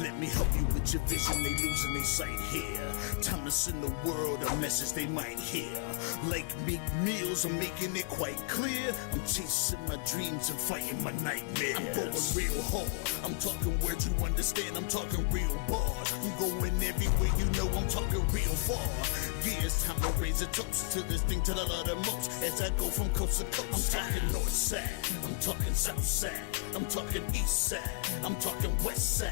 Let me help you with your vision, they losing their sight here. Time to send the world a message they might hear. Like Meek Mills, I'm making it quite clear. I'm chasing my dreams and fighting my nightmares. I'm going real hard, I'm talking words you understand, I'm talking real bars. I'm going everywhere, you know I'm talking real far. Yeah, it's time to raise a toast to this thing to the love the most. As I go from coast to coast, I'm talking north side, I'm talking south side, I'm talking east side, I'm talking west side.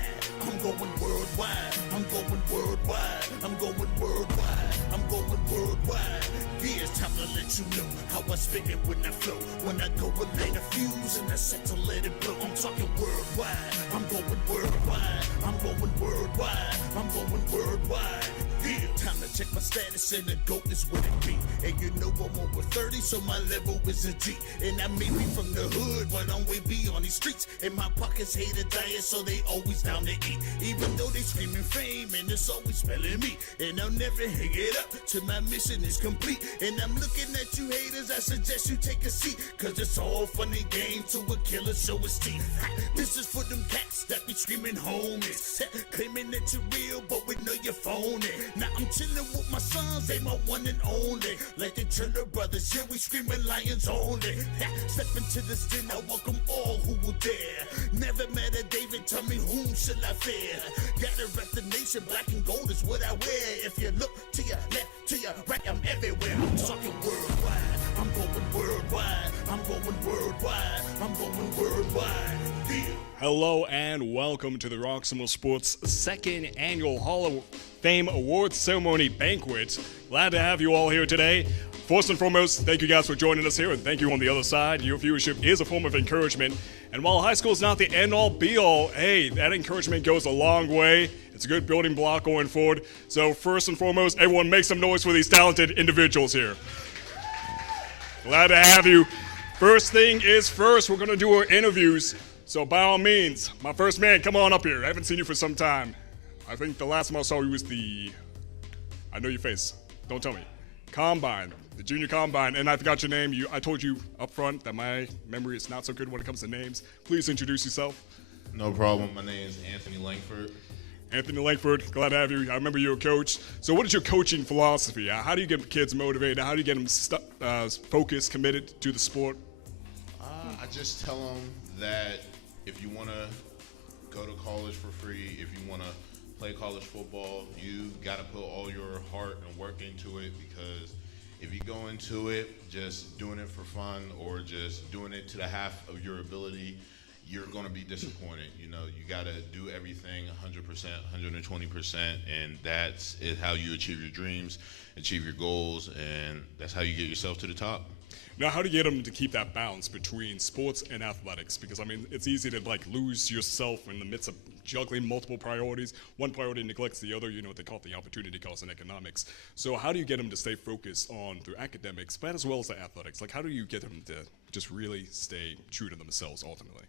I'm going worldwide, I'm going worldwide, I'm going worldwide, I'm going worldwide. Yeah, it's time to let you know how I spin it when I flow. When I go and light a fuse and I set to let it blow. I'm talking worldwide, I'm going worldwide, I'm going worldwide, I'm going worldwide. Yeah, time to check my status and the GOAT is what it be. And you know I'm over 30, so my level is a G. And I may be from the hood, but I'm way beyond these streets. And my pockets hate a diet, so they always down to eat. Even though they screaming fame, and it's always spelling me. And I'll never hang it up till my mission is complete. And I'm looking at you haters, I suggest you take a seat. Cause it's all fun and games till a killer show his teeth. This is for them cats that be screaming homies. Claiming that you're real, but we know you're phony. Now I'm chilling with my sons, they my one and only. Like the Turner brothers, yeah, we screaming lions only. Step into this den, I welcome all who will dare. Never met a David, tell me whom shall I fear? Gotta rep the nation, black and gold is what I wear. If you look to your left, to your right, I'm everywhere. I'm talking worldwide, I'm going worldwide, I'm going worldwide, I'm going worldwide. Yeah. Hello and welcome to the Roxamore Sports second annual Hall of Fame Awards Ceremony Banquet. Glad to have you all here today. First and foremost, thank you guys for joining us here, and thank you on the other side. Your viewership is a form of encouragement. And while high school is not the end-all, be-all, hey, that encouragement goes a long way. It's a good building block going forward. So first and foremost, everyone make some noise for these talented individuals here. Glad to have you. First thing is first, we're going to do our interviews. So by all means, my first man, come on up here. I haven't seen you for some time. I think the last time I saw you was I know your face. Don't tell me. Combine, the junior combine, and I forgot your name. I told you up front that my memory is not so good when it comes to names. Please introduce yourself. No problem. My name is Anthony Langford. Anthony Langford, glad to have you. I remember you're a coach. So what is your coaching philosophy? How do you get kids motivated? How do you get them focused, committed to the sport? I just tell them that if you want to go to college for free, if you want to play college football, you got to put all your heart and work into it, because if you go into it just doing it for fun or just doing it to the half of your ability, you're going to be disappointed. You know, you got to do everything 100%, 120%, and that's how you achieve your dreams, achieve your goals, and that's how you get yourself to the top. Now, how do you get them to keep that balance between sports and athletics? Because, I mean, it's easy to, lose yourself in the midst of juggling multiple priorities. One priority neglects the other. You know, they call it the opportunity cost in economics. So how do you get them to stay focused on their academics, but as well as the athletics? How do you get them to just really stay true to themselves ultimately?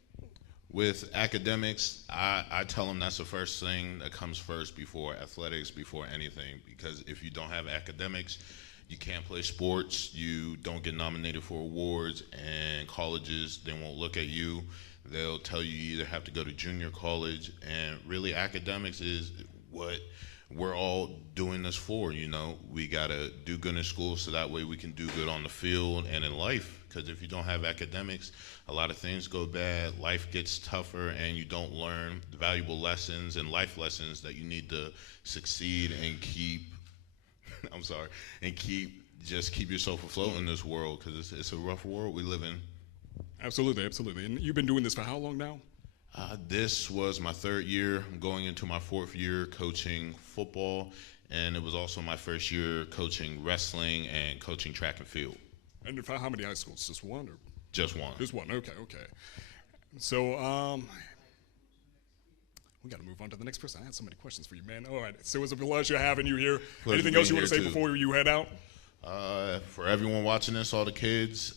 With academics, I tell them that's the first thing that comes first before athletics, before anything. Because if you don't have academics, you can't play sports, you don't get nominated for awards, and colleges, they won't look at you. They'll tell you either have to go to junior college, and really academics is what we're all doing this for. You know, we gotta do good in school so that way we can do good on the field and in life. Because if you don't have academics, a lot of things go bad, life gets tougher, and you don't learn the valuable lessons and life lessons that you need to succeed and keep keep yourself afloat in this world, because it's a rough world we live in. Absolutely, absolutely. And you've been doing this for how long now? This was my third year. I'm going into my fourth year coaching football, and it was also my first year coaching wrestling and coaching track and field. And how many high schools? Just one? Or? Just one. Just one, okay. So, we got to move on to the next person. I had so many questions for you, man. All right, so it's a pleasure having you here. Anything else you want to say before you head out? For everyone watching this, all the kids,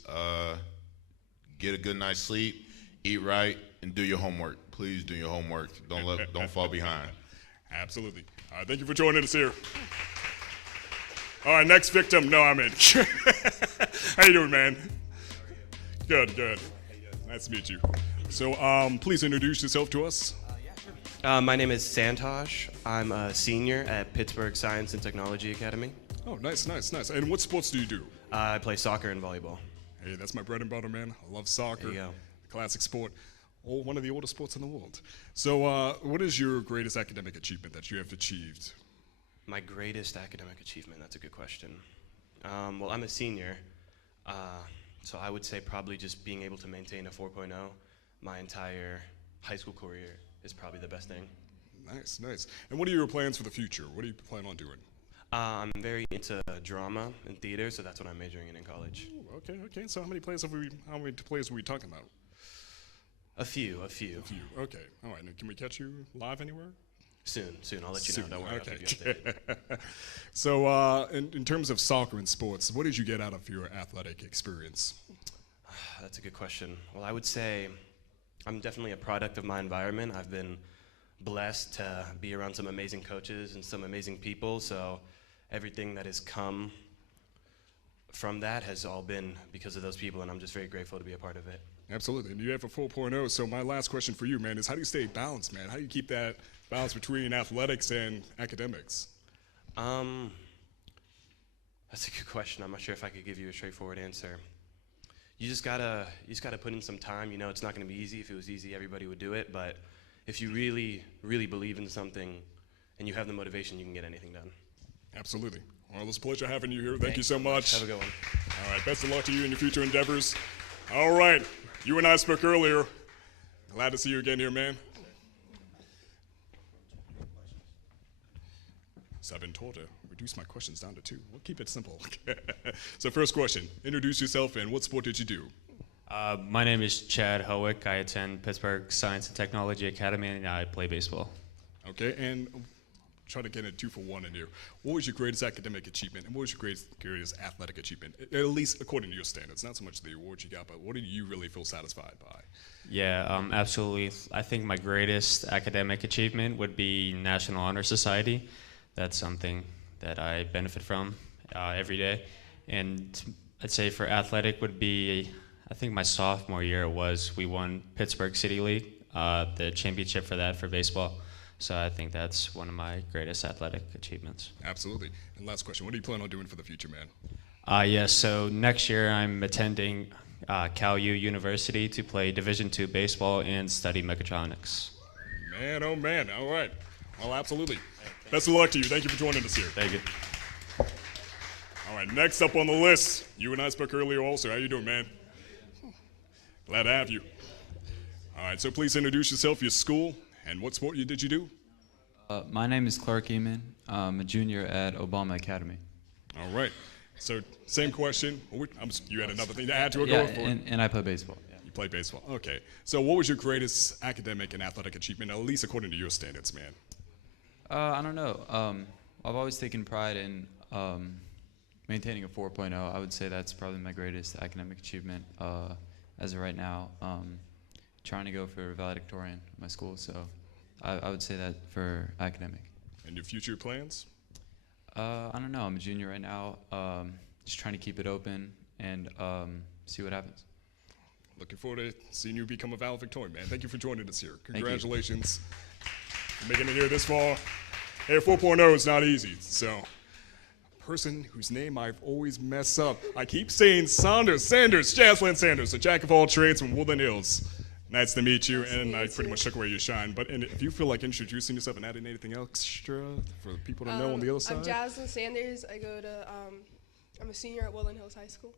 get a good night's sleep, eat right, and do your homework. Please do your homework. Don't fall behind. Absolutely. Thank you for joining us here. All right, next victim. No, I'm in. How you doing, man? Good. Nice to meet you. So, please introduce yourself to us. My name is Santosh. I'm a senior at Pittsburgh Science and Technology Academy. Oh, nice. And what sports do you do? I play soccer and volleyball. Hey, that's my bread and butter, man. I love soccer. There you go. Classic sport. One of the oldest sports in the world. So, what is your greatest academic achievement that you have achieved? My greatest academic achievement, that's a good question. Well, I'm a senior, so I would say probably just being able to maintain a 4.0 my entire high school career is probably the best thing. Nice. And what are your plans for the future? What do you plan on doing? I'm very into drama and theater, so that's what I'm majoring in college. Ooh, okay. So how many plays are we talking about? A few. Okay. All right. Now, can we catch you live anywhere? Soon. I'll let you know. Don't worry. Okay. I'll keep you updated. So, in terms of soccer and sports, what did you get out of your athletic experience? That's a good question. Well, I would say I'm definitely a product of my environment. I've been blessed to be around some amazing coaches and some amazing people, so everything that has come from that has all been because of those people, and I'm just very grateful to be a part of it. Absolutely. And you have a 4.0, so my last question for you, man, is how do you stay balanced, man? How do you keep that balance between athletics and academics? That's a good question. I'm not sure if I could give you a straightforward answer. You just gotta put in some time. You know, it's not gonna be easy. If it was easy, everybody would do it. But if you really, really believe in something and you have the motivation, you can get anything done. Absolutely. Well, it's a pleasure having you here. Thank you so much. Have a good one. All right. Best of luck to you in your future endeavors. All right. You and I spoke earlier. Glad to see you again here, man. So I've been told to reduce my questions down to 2. We'll keep it simple. So first question, introduce yourself and what sport did you do? My name is Chad Howick. I attend Pittsburgh Science and Technology Academy, and I play baseball. Okay, and try to get a 2-for-1 in here. What was your greatest academic achievement, and what was your greatest athletic achievement? At least according to your standards, not so much the awards you got, but what did you really feel satisfied by? Yeah, absolutely. I think my greatest academic achievement would be National Honor Society. That's something that I benefit from every day. And I'd say for athletic would be, I think my sophomore year we won Pittsburgh City League, the championship for that for baseball. So I think that's one of my greatest athletic achievements. Absolutely. And last question, what do you plan on doing for the future, man? So next year I'm attending Cal U University to play Division II baseball and study mechatronics. Man, oh man, all right. Well, absolutely. Best of luck to you. Thank you for joining us here. Thank you. All right, next up on the list, you and I spoke earlier also. How you doing, man? Glad to have you. All right, so please introduce yourself, your school, and what sport did you do? My name is Clark Eamon. I'm a junior at Obama Academy. All right. So same question. You had another thing to add to it? Yeah, and I play baseball. Yeah. You play baseball. Okay. So what was your greatest academic and athletic achievement, at least according to your standards, man? I don't know. I've always taken pride in maintaining a 4.0. I would say that's probably my greatest academic achievement as of right now. Trying to go for valedictorian at my school, so I would say that for academic. And your future plans? I don't know. I'm a junior right now. Just trying to keep it open and see what happens. Looking forward to seeing you become a valedictorian, man. Thank you for joining us here. Thank you. Congratulations for making it here this far. Hey, 4.0 is not easy, so person whose name I've always messed up. I keep saying Sanders, Jaslyn Sanders, a jack of all trades from Woodland Hills. Nice to meet you, and I pretty much took away your shine. But if you feel like introducing yourself and adding anything extra for the people to know on the other side. I'm Jaslyn Sanders. I'm a senior at Woodland Hills High School.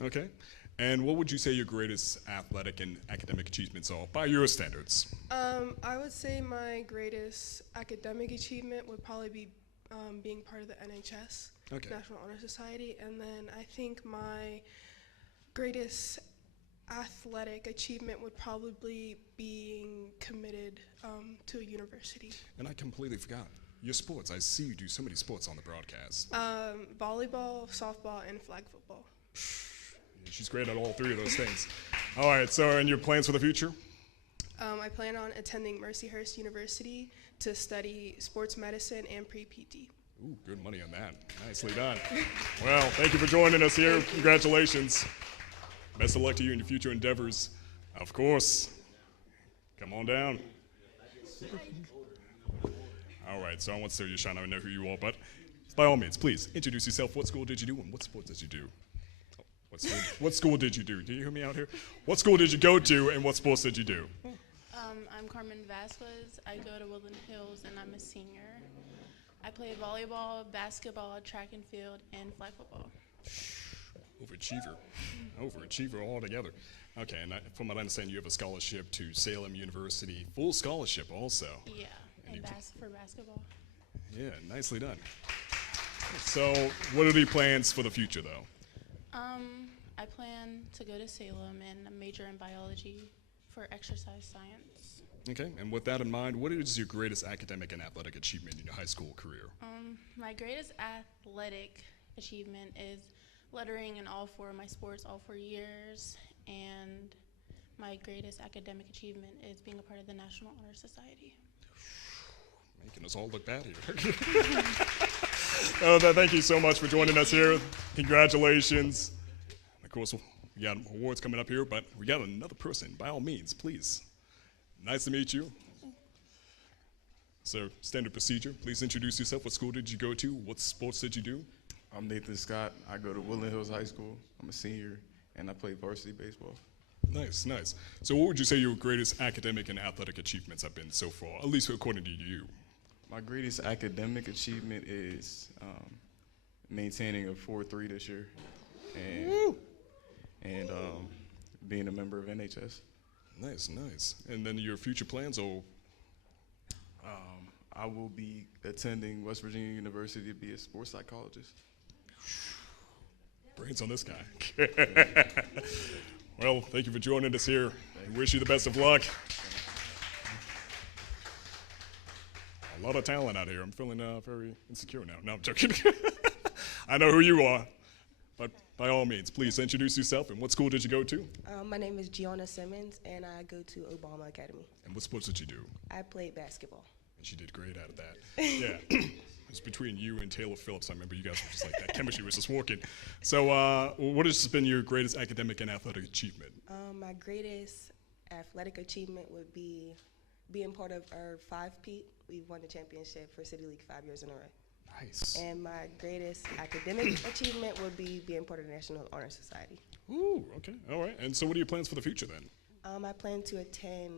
Okay. And what would you say your greatest athletic and academic achievements are by your standards? I would say my greatest academic achievement would probably be being part of the NHS, National Honor Society. And then I think my greatest athletic achievement would probably being committed to a university. And I completely forgot. Your sports. I see you do so many sports on the broadcast. Volleyball, softball, and flag football. She's great at all 3 of those things. All right, so and your plans for the future? I plan on attending Mercyhurst University to study sports medicine and pre-PT. Ooh, good money on that. Nicely done. Well, thank you for joining us here. Congratulations. Best of luck to you in your future endeavors. Of course. Come on down. All right, so I won't steal your shine. I know who you are, but by all means, please introduce yourself. What school did you do, and what sports did you do? What school did you do? Do you hear me out here? What school did you go to, and what sports did you do? I'm Carmen Vasquez. I go to Woodland Hills, and I'm a senior. I play volleyball, basketball, track and field, and flag football. Overachiever altogether. Okay, and from what I understand, you have a scholarship to Salem University, full scholarship also. Yeah, and for basketball. Yeah, nicely done. So, what are the plans for the future, though? I plan to go to Salem and major in biology for exercise science. Okay, and with that in mind, what is your greatest academic and athletic achievement in your high school career? My greatest athletic achievement is lettering in all 4 of my sports all 4 years, and my greatest academic achievement is being a part of the National Honor Society. Making us all look bad here. Thank you so much for joining us here. Congratulations. Of course, we got awards coming up here, but we got another person. By all means, please. Nice to meet you. So, standard procedure. Please introduce yourself. What school did you go to? What sports did you do? I'm Nathan Scott. I go to Woodland Hills High School. I'm a senior, and I play varsity baseball. Nice, nice. So what would you say your greatest academic and athletic achievements have been so far, at least according to you? My greatest academic achievement is maintaining a 4.3 this year and being a member of NHS. Nice, nice. And then your future plans, or? I will be attending West Virginia University to be a sports psychologist. Brains on this guy. Well, thank you for joining us here. I wish you the best of luck. A lot of talent out here. I'm feeling very insecure now. No, I'm joking. I know who you are, but by all means, please introduce yourself and what school did you go to? My name is Gianna Simmons, and I go to Obama Academy. And what sports did you do? I played basketball. And she did great out of that. Yeah. It's between you and Taylor Phillips. I remember you guys were just like that. Chemistry was just working. So what has been your greatest academic and athletic achievement? My greatest athletic achievement would be being part of our 5-peat. We've won the championship for City League 5 years in a row. Nice. And my greatest academic achievement would be being part of the National Honor Society. Ooh, okay. All right. And so what are your plans for the future then? I plan to attend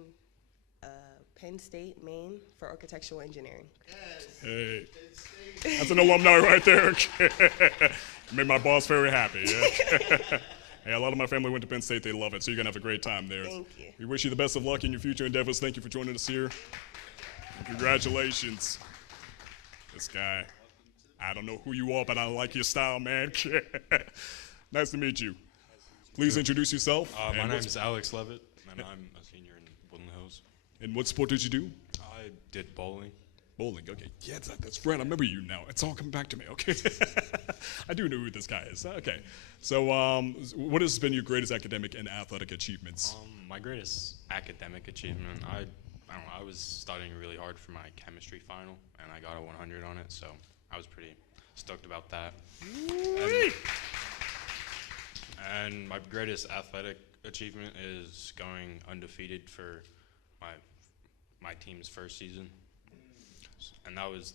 Penn State, Maine for architectural engineering. Yes. Hey, that's an alumni right there. Made my boss very happy. Yeah? Hey, a lot of my family went to Penn State. They love it, so you're going to have a great time there. Thank you. We wish you the best of luck in your future endeavors. Thank you for joining us here. And congratulations. This guy, I don't know who you are, but I like your style, man. Nice to meet you. Please introduce yourself. My name is Alex Levitt, and I'm a senior in Woodland Hills. And what sport did you do? I did bowling. Bowling, okay. Yeah, that's right. I remember you now. It's all coming back to me, okay? I do know who this guy is. Okay. So what has been your greatest academic and athletic achievements? My greatest academic achievement, I don't know, I was studying really hard for my chemistry final, and I got a 100 on it, so I was pretty stoked about that. And my greatest athletic achievement is going undefeated for my team's first season, and that was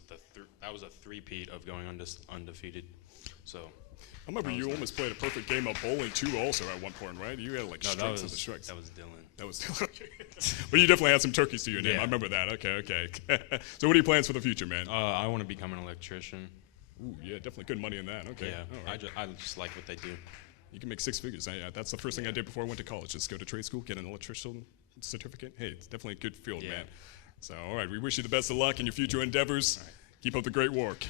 a three-peat of going undefeated. So I remember you almost played a perfect game of bowling too, also at one point, right? You had like strikes and the strikes. That was Dylan. That was Dylan. Okay. But you definitely had some turkeys to your name. Yeah. I remember that. Okay. So what are your plans for the future, man? I want to become an electrician. Ooh, yeah, definitely good money in that. Okay. Yeah, All right. I just like what they do. You can make 6 figures. That's the first thing I did before I went to college. Just go to trade school, get an electrician certificate. Hey, it's definitely a good field, man. So, all right, we wish you the best of luck in your future endeavors. Right. Keep up the great work.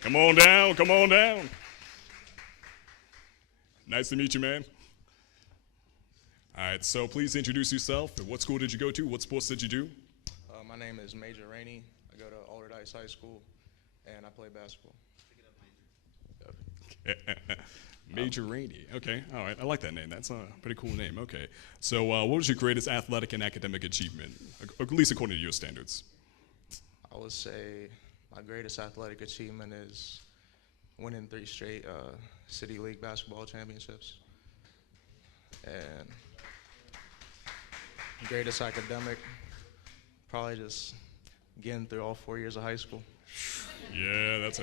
Come on down, come on down. Nice to meet you, man. All right, so please introduce yourself. What school did you go to? What sports did you do? My name is Major Rainey. I go to Alderdice High School, and I play basketball. Major Rainey. Okay, all right. I like that name. That's a pretty cool name. Okay. So what was your greatest athletic and academic achievement, at least according to your standards? I would say my greatest athletic achievement is winning 3 straight City League basketball championships. And greatest academic, probably just getting through all 4 years of high school. Yeah, it's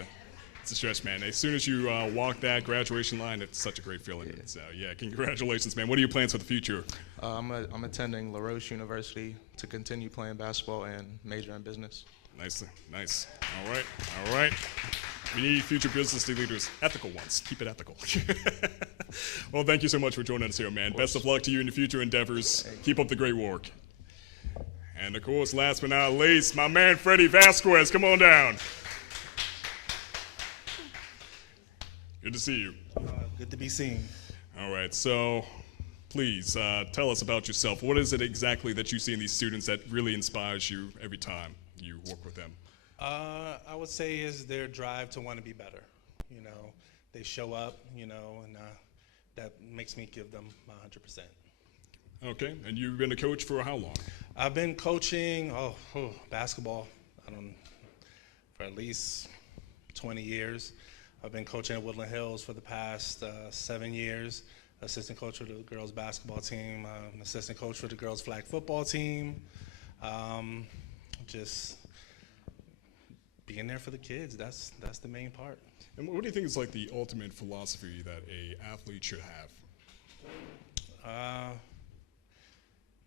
a stretch, man. As soon as you walk that graduation line, it's such a great feeling. Yeah. So, yeah, congratulations, man. What are your plans for the future? I'm attending La Roche University to continue playing basketball and major in business. Nice. All right. We need future business leaders, ethical ones. Keep it ethical. Well, thank you so much for joining us here, man. Best of luck to you in your future endeavors. Keep up the great work. And, of course, last but not least, my man Freddie Vasquez. Come on down. Good to see you. Good to be seen. All right, so please tell us about yourself. What is it exactly that you see in these students that really inspires you every time you work with them? I would say is their drive to want to be better. You know, they show up, you know, and that makes me give them my 100%. Okay, and you've been a coach for how long? I've been coaching basketball for at least 20 years. I've been coaching at Woodland Hills for the past 7 years. Assistant coach for the girls basketball team, an assistant coach for the girls flag football team. Just being there for the kids, that's the main part. And what do you think is like the ultimate philosophy that a athlete should have?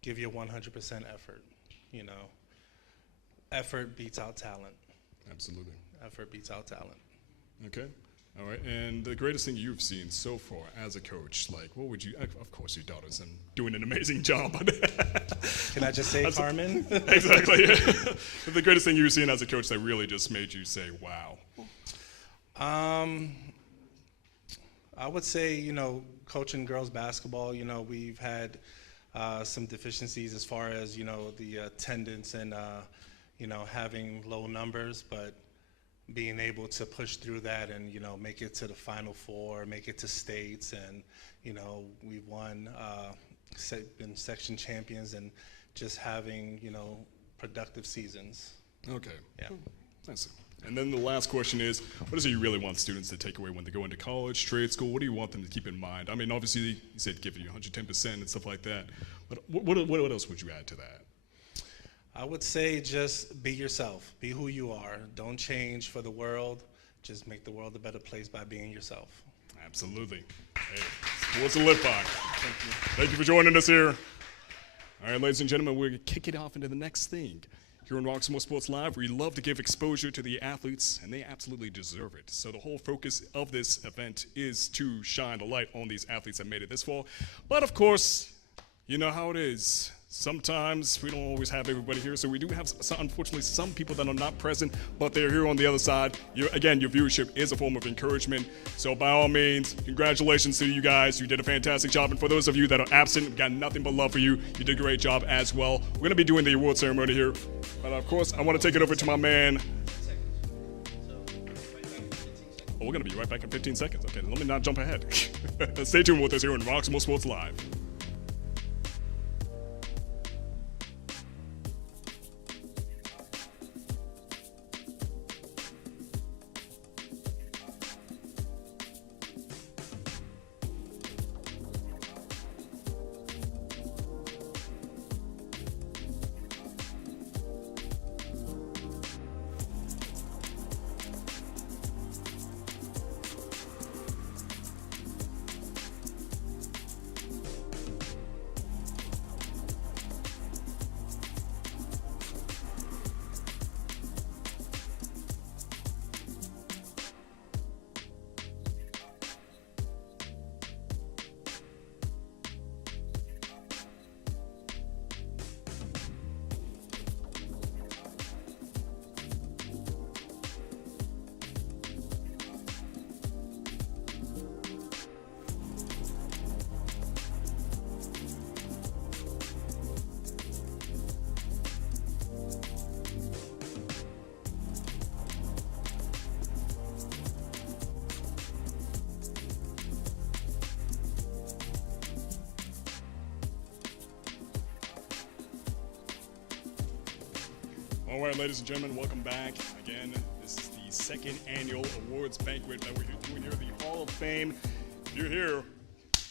Give your 100% effort, you know. Effort beats out talent. Absolutely. Effort beats out talent. Okay. All right. And the greatest thing you've seen so far as a coach, like what would you, of course your daughter's doing an amazing job. Can I just say Carmen? Exactly. But the greatest thing you've seen as a coach that really just made you say, wow. I would say, you know, coaching girls basketball, you know, we've had some deficiencies as far as, you know, the attendance and, you know, having low numbers, but being able to push through that and, you know, make it to the Final Four, make it to states, and, you know, we've won, been section champions, and just having, you know, productive seasons. Okay. Yeah. Nice. And then the last question is, what is it you really want students to take away when they go into college, trade school? What do you want them to keep in mind? I mean, obviously, you said give you 110% and stuff like that, but what else would you add to that? I would say just be yourself. Be who you are. Don't change for the world. Just make the world a better place by being yourself. Absolutely. Hey, sports to live by. Thank you. Thank you for joining us here. All right, ladies and gentlemen, we're kicking off into the next thing. Here on Roxamore Sports Live, we love to give exposure to the athletes, and they absolutely deserve it. So the whole focus of this event is to shine a light on these athletes that made it this far. But of course, you know how it is. Sometimes we don't always have everybody here, so we do have, unfortunately, some people that are not present, but they're here on the other side. Again, your viewership is a form of encouragement, so by all means, congratulations to you guys. You did a fantastic job, and for those of you that are absent, we've got nothing but love for you. You did a great job as well. We're going to be doing the award ceremony here, but of course, I want to take it over to my man. Oh, we're going to be right back in 15 seconds. Okay, let me not jump ahead. Stay tuned with us here on Roxamore Sports Live. All right, ladies and gentlemen, welcome back. Again, this is the second annual awards banquet that we're doing here at the Hall of Fame. If you're here,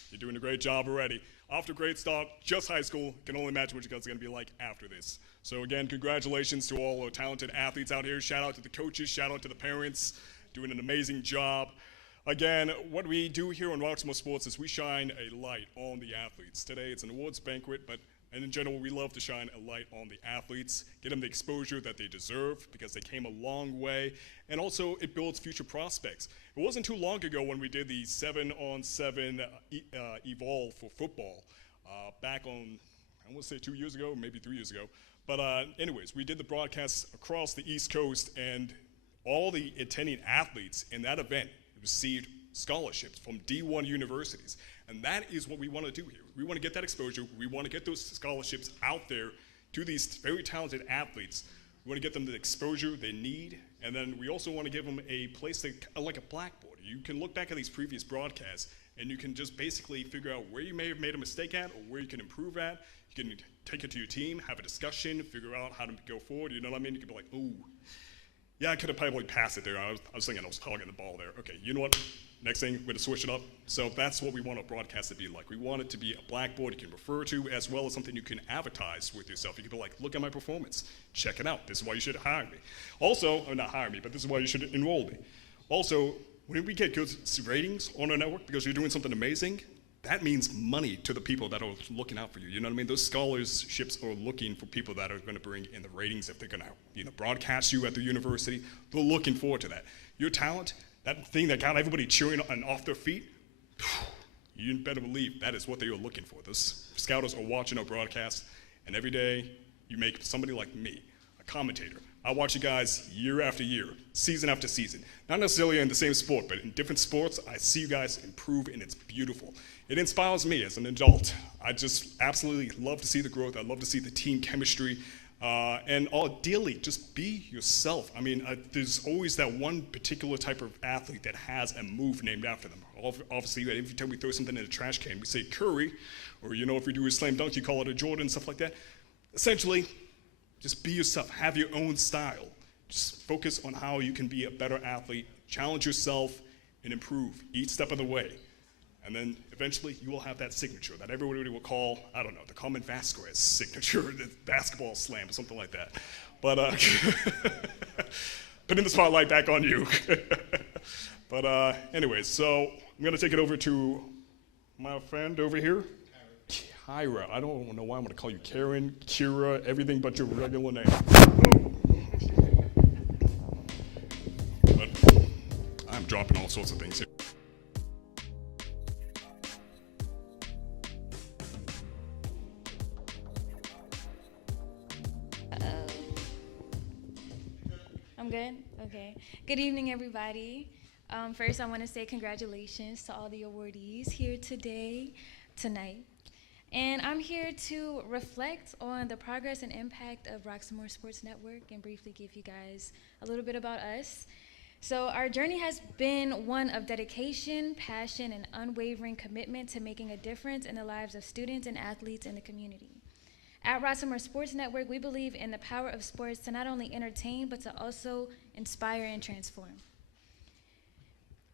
you're doing a great job already. Off to a great start, just high school. Can only imagine what you guys are going to be like after this. So again, congratulations to all our talented athletes out here. Shout out to the coaches, shout out to the parents, doing an amazing job. Again, what we do here on Roxamore Sports is we shine a light on the athletes. Today it's an awards banquet, but in general, we love to shine a light on the athletes, get them the exposure that they deserve because they came a long way, and also it builds future prospects. It wasn't too long ago when we did the 7-on-7 Evolve for football back on, I want to say 2 years ago, maybe 3 years ago. But anyways, we did the broadcasts across the East Coast, and all the attending athletes in that event received scholarships from D1 universities. And that is what we want to do here. We want to get that exposure. We want to get those scholarships out there to these very talented athletes. We want to get them the exposure they need. And then we also want to give them a place like a blackboard. You can look back at these previous broadcasts and you can just basically figure out where you may have made a mistake at or where you can improve at. You can take it to your team, have a discussion, figure out how to go forward. You know what I mean? You can be like, ooh, yeah, I could have probably passed it there. I was thinking I was hogging the ball there. Okay, you know what? Next thing, we're going to switch it up. So that's what we want our broadcast to be like. We want it to be a blackboard you can refer to, as well as something you can advertise with yourself. You can be like, look at my performance. Check it out. This is why you should hire me. Also, or not hire me, but this is why you should enroll me. Also, when we get good ratings on our network because you're doing something amazing, that means money to the people that are looking out for you. You know what I mean? Those scholarships are looking for people that are going to bring in the ratings if they're going to, broadcast you at the university. They're looking forward to that. Your talent, that thing that got everybody cheering and off their feet, you better believe that is what they are looking for. Those scouters are watching our broadcast, and every day you make somebody like me, a commentator. I watch you guys year after year, season after season. Not necessarily in the same sport, but in different sports, I see you guys improve, and it's beautiful. It inspires me as an adult. I just absolutely love to see the growth. I love to see the team chemistry. And ideally, just be yourself. I mean, there's always that one particular type of athlete that has a move named after them. Obviously, every time we throw something in a trash can, we say Curry, or if we do a slam dunk, you call it a Jordan, stuff like that. Essentially, just be yourself. Have your own style. Just focus on how you can be a better athlete, challenge yourself, and improve each step of the way. And then eventually you will have that signature that everybody will call, I don't know, the Carmen Vasquez signature, the basketball slam, or something like that. But putting the spotlight back on you. But anyways, so I'm going to take it over to my friend over here, Kyra. I don't know why I'm going to call you Karen, Kira, everything but your regular name. But I'm dropping all sorts of things here. I'm good? Okay. Good evening, everybody. First, I want to say congratulations to all the awardees here tonight. And I'm here to reflect on the progress and impact of Roxamore Sports Network and briefly give you guys a little bit about us. So our journey has been one of dedication, passion, and unwavering commitment to making a difference in the lives of students and athletes in the community. At Roxamore Sports Network, we believe in the power of sports to not only entertain, but to also inspire and transform.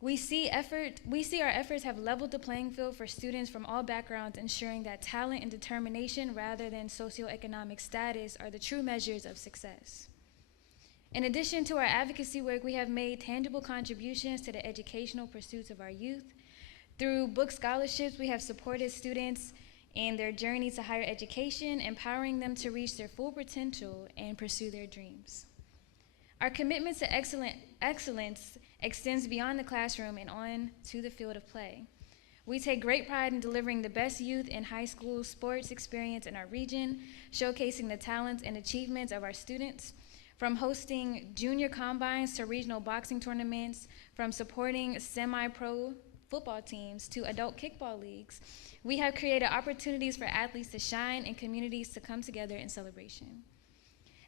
We see our efforts have leveled the playing field for students from all backgrounds, ensuring that talent and determination rather than socioeconomic status are the true measures of success. In addition to our advocacy work, we have made tangible contributions to the educational pursuits of our youth. Through book scholarships, we have supported students in their journey to higher education, empowering them to reach their full potential and pursue their dreams. Our commitment to excellence extends beyond the classroom and on to the field of play. We take great pride in delivering the best youth and high school sports experience in our region, showcasing the talents and achievements of our students. From hosting junior combines to regional boxing tournaments, from supporting semi-pro football teams to adult kickball leagues, we have created opportunities for athletes to shine and communities to come together in celebration.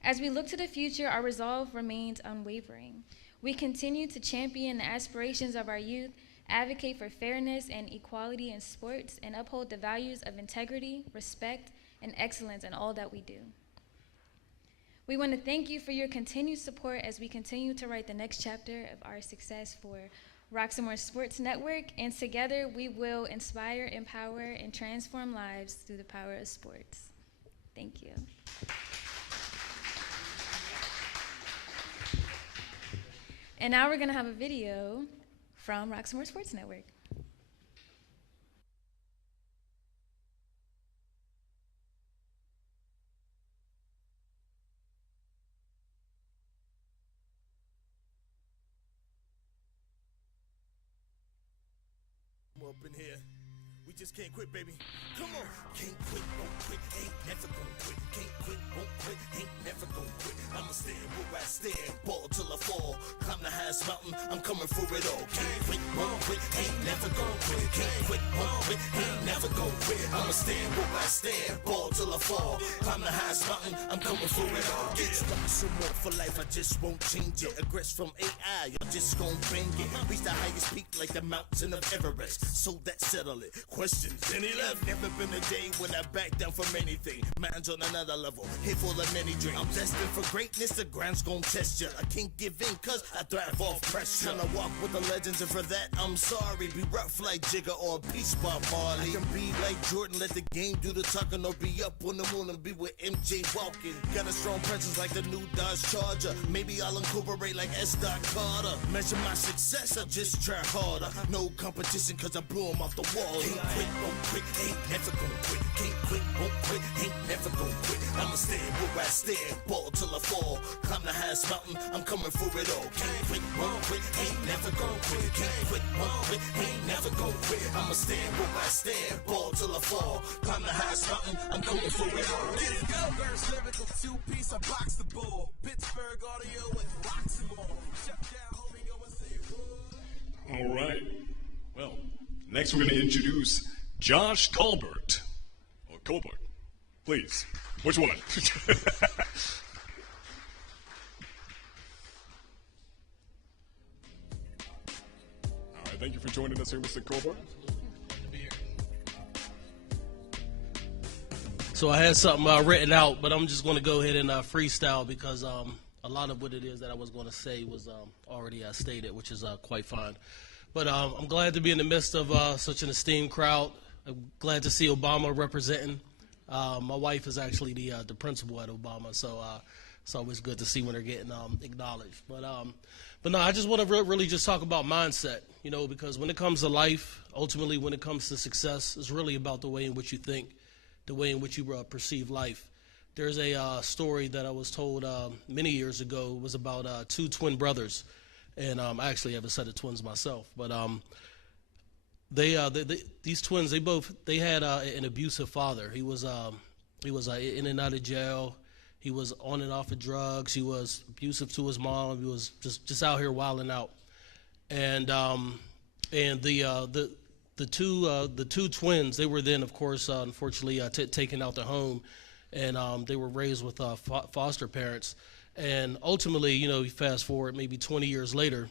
As we look to the future, our resolve remains unwavering. We continue to champion the aspirations of our youth, advocate for fairness and equality in sports, and uphold the values of integrity, respect, and excellence in all that we do. We want to thank you for your continued support as we continue to write the next chapter of our success for Roxamore Sports Network, and together we will inspire, empower, and transform lives through the power of sports. Thank you. And now we're going to have a video from Roxamore Sports Network. Up in here. We just can't quit, baby. Come on. Can't quit, won't quit, ain't never gonna quit. Can't quit, won't quit, ain't never gonna quit. I'ma stand where I stand, ball till I fall. Climb the highest mountain, I'm coming for it all. Can't quit, won't quit, ain't never gonna quit. Can't quit, won't quit, ain't never gonna quit. I'ma stand where I stand, ball till I fall. Climb the highest mountain, I'm coming for it all. Get Roxamore for life, I just won't change it. Aggress from AI, I'm just gon' bang it. Reach the highest peak like the mountain of Everest. So that settle it. Questions, any left? Never been a day when I back down from anything. Mine's on another level, here for the many drink. I'm destined for greatness, the ground's gon' test ya. I can't give in cause I thrive off pressure. Tryna walk with the legends and for that I'm sorry. Be rough like Jigga or Peace Bob Marley. I can be like Jordan, let the game do the talking. Or be up on the moon and be with MJ walking. Got a strong presence like the new Dodge Charger. Maybe I'll incorporate like S. Carter. Measure my success, I just try harder. No competition cause I blew 'em off the wall. Can't quit, won't quit, ain't never gonna quit. Can't quit, won't quit, ain't never gonna quit. I'ma stand where I stand, ball till I fall. Climb the highest mountain, I'm coming for it all. Can't quit, won't quit, ain't never gonna quit. Can't quit, won't quit, ain't never gonna quit. I'ma stand where I stand, ball till I fall. Climb the highest mountain, I'm coming for it all. Let's go, verse lyrical two-piece, I box the ball. Pittsburgh audio with Roxamore. Shut down, homie, go and say what? All right. Well, next we're going to introduce Josh Colbert. Or Colbert. Please. Which one? All right, thank you for joining us here, Mr. Colbert. So I had something written out, but I'm just going to go ahead and freestyle because a lot of what it is that I was going to say was already stated, which is quite fine. But I'm glad to be in the midst of such an esteemed crowd. I'm glad to see Obama representing. My wife is actually the principal at Obama, so it's always good to see when they're getting acknowledged. But no, I just want to really just talk about mindset, you know, because when it comes to life, ultimately when it comes to success, it's really about the way in which you think, the way in which you perceive life. There's a story that I was told many years ago. It was about two twin brothers. And I actually have a set of twins myself, but these twins they had an abusive father. He was in and out of jail. He was on and off of drugs. He was abusive to his mom. He was just out here wilding out. And the two twins, they were then of course unfortunately taken out the home, and they were raised with foster parents. And ultimately, you know, you fast forward maybe 20 years later,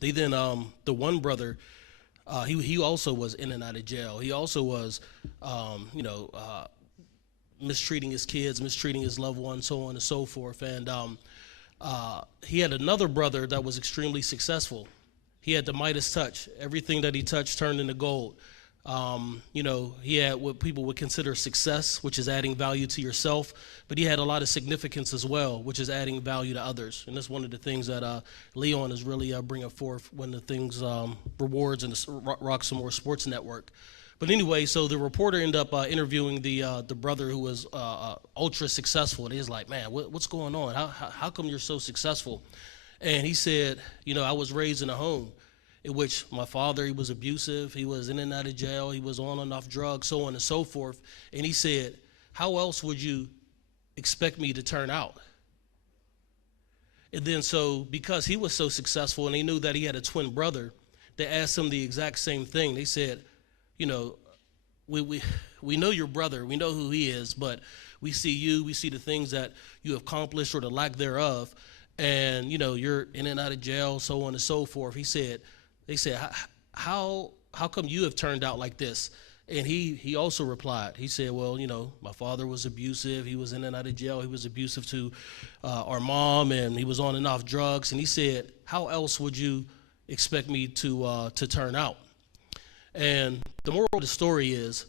they then, the one brother, he also was in and out of jail. He also was, mistreating his kids, mistreating his loved ones, so on and so forth. And he had another brother that was extremely successful. He had the Midas touch. Everything that he touched turned into gold. He had what people would consider success, which is adding value to yourself, but he had a lot of significance as well, which is adding value to others. And that's one of the things that Leon is really bringing forth, one of the things, rewards in the Roxamore Sports Network. But anyway, so the reporter ended up interviewing the brother who was ultra successful, and he's like, man, what's going on? How come you're so successful? And he said, I was raised in a home in which my father, he was abusive, he was in and out of jail, he was on and off drugs, so on and so forth. And he said, how else would you expect me to turn out? And then so because he was so successful and they knew that he had a twin brother, they asked him the exact same thing. They said, we know your brother, we know who he is, but we see you, we see the things that you have accomplished or the lack thereof, and you're in and out of jail, so on and so forth. They said, how come you have turned out like this? And he also replied. He said, well, my father was abusive. He was in and out of jail. He was abusive to our mom, and he was on and off drugs. And he said, how else would you expect me to turn out? And the moral of the story is,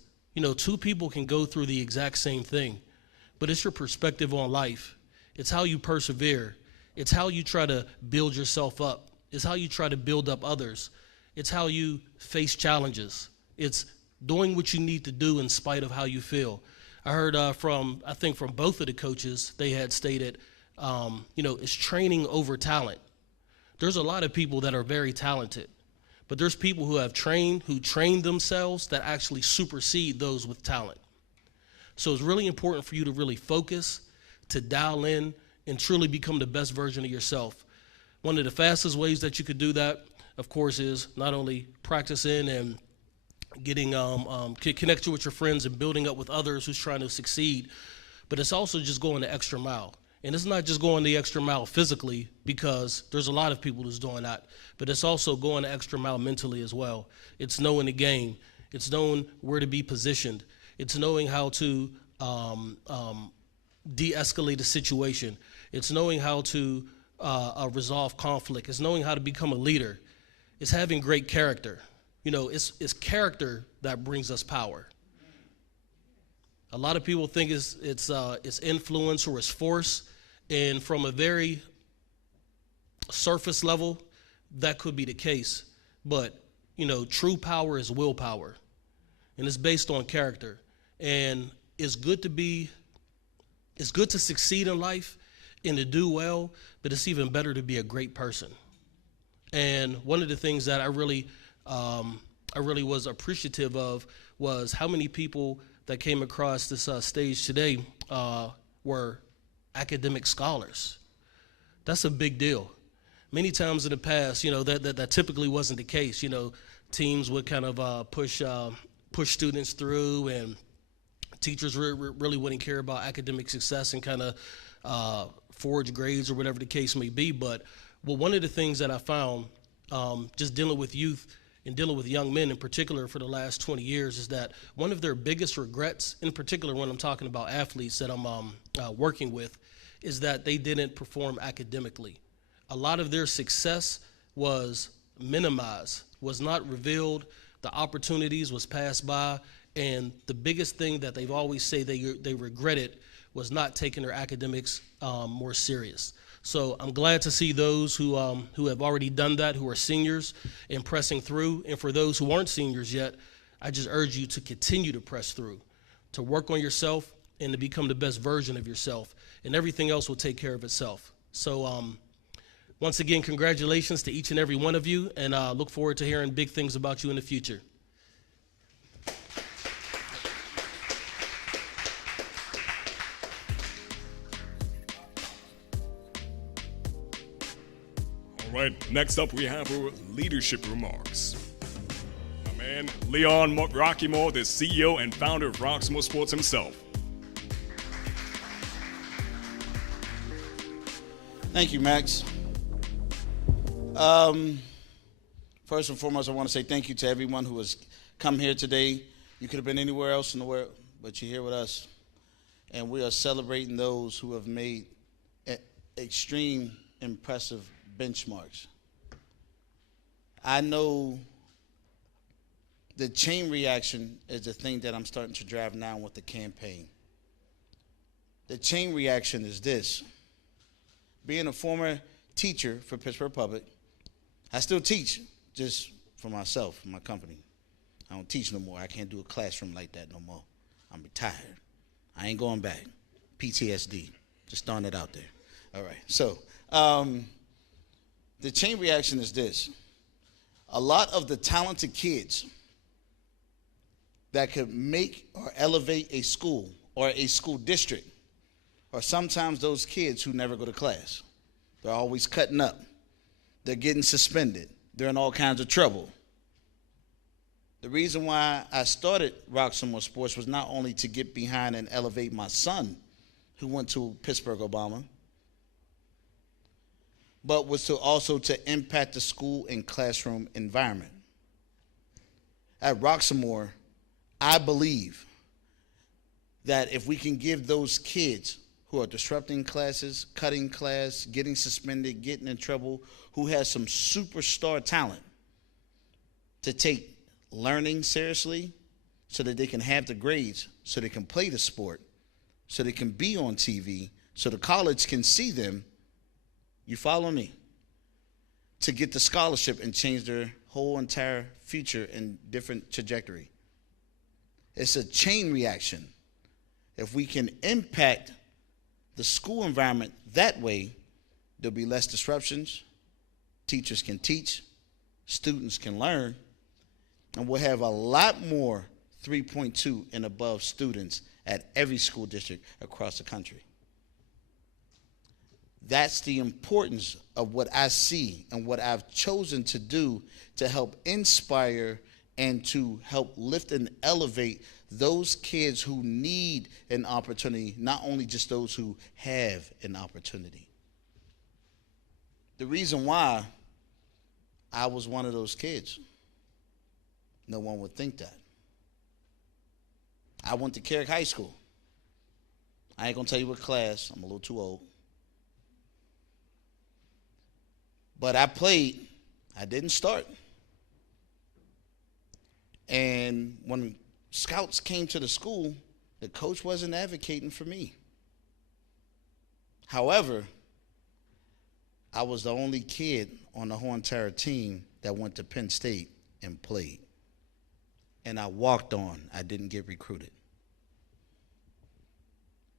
two people can go through the exact same thing, but it's your perspective on life. It's how you persevere. It's how you try to build yourself up. It's how you try to build up others. It's how you face challenges. It's doing what you need to do in spite of how you feel. I heard from both of the coaches, they had stated, it's training over talent. There's a lot of people that are very talented, but there's people who trained themselves that actually supersede those with talent. So it's really important for you to really focus, to dial in, and truly become the best version of yourself. One of the fastest ways that you could do that, of course, is not only practicing and getting connected with your friends and building up with others who's trying to succeed, but it's also just going the extra mile. And it's not just going the extra mile physically, because there's a lot of people who's doing that, but it's also going the extra mile mentally as well. It's knowing the game. It's knowing where to be positioned. It's knowing how to de-escalate a situation. It's knowing how to resolve conflict. It's knowing how to become a leader. It's having great character. It's character that brings us power. A lot of people think it's influence or it's force, and from a very surface level, that could be the case. But true power is willpower, and it's based on character. And it's good to succeed in life and to do well, but it's even better to be a great person. And one of the things that I really was appreciative of was how many people that came across this stage today were academic scholars. That's a big deal. Many times in the past, that typically wasn't the case. Teams would kind of push students through, and teachers really wouldn't care about academic success and kind of forge grades or whatever the case may be. But one of the things that I found just dealing with youth and dealing with young men in particular for the last 20 years is that one of their biggest regrets, in particular when I'm talking about athletes that I'm working with, is that they didn't perform academically. A lot of their success was minimized, was not revealed, the opportunities was passed by, and the biggest thing that they've always say they regretted was not taking their academics more serious. So I'm glad to see those who have already done that, who are seniors and pressing through. And for those who aren't seniors yet, I just urge you to continue to press through, to work on yourself and to become the best version of yourself. And everything else will take care of itself. So once again, congratulations to each and every one of you, and look forward to hearing big things about you in the future. All right, next up we have our leadership remarks. My man, Leon Roxamore, the CEO and founder of Roxamore Sports himself. Thank you, Max. First and foremost, I want to say thank you to everyone who has come here today. You could have been anywhere else in the world, but you're here with us. And we are celebrating those who have made extreme, impressive benchmarks. I know the chain reaction is the thing that I'm starting to drive now with the campaign. The chain reaction is this. Being a former teacher for Pittsburgh Public, I still teach just for myself, for my company. I don't teach no more. I can't do a classroom like that no more. I'm retired. I ain't going back. PTSD. Just throwing it out there. All right. So the chain reaction is this. A lot of the talented kids that could make or elevate a school or a school district are sometimes those kids who never go to class. They're always cutting up. They're getting suspended. They're in all kinds of trouble. The reason why I started Roxamore Sports was not only to get behind and elevate my son, who went to Pittsburgh Obama, but was to also to impact the school and classroom environment. At Roxamore, I believe that if we can give those kids who are disrupting classes, cutting class, getting suspended, getting in trouble, who has some superstar talent to take learning seriously so that they can have the grades, so they can play the sport, so they can be on TV, so the college can see them, you follow me, to get the scholarship and change their whole entire future and different trajectory. It's a chain reaction. If we can impact the school environment that way, there'll be less disruptions, teachers can teach, students can learn, and we'll have a lot more 3.2 and above students at every school district across the country. That's the importance of what I see and what I've chosen to do to help inspire and to help lift and elevate those kids who need an opportunity, not only just those who have an opportunity. The reason why I was one of those kids, no one would think that. I went to Carrick High School. I ain't gonna tell you what class, I'm a little too old. But I played, I didn't start. And when scouts came to the school, the coach wasn't advocating for me. However, I was the only kid on the whole entire team that went to Penn State and played. And I walked on, I didn't get recruited.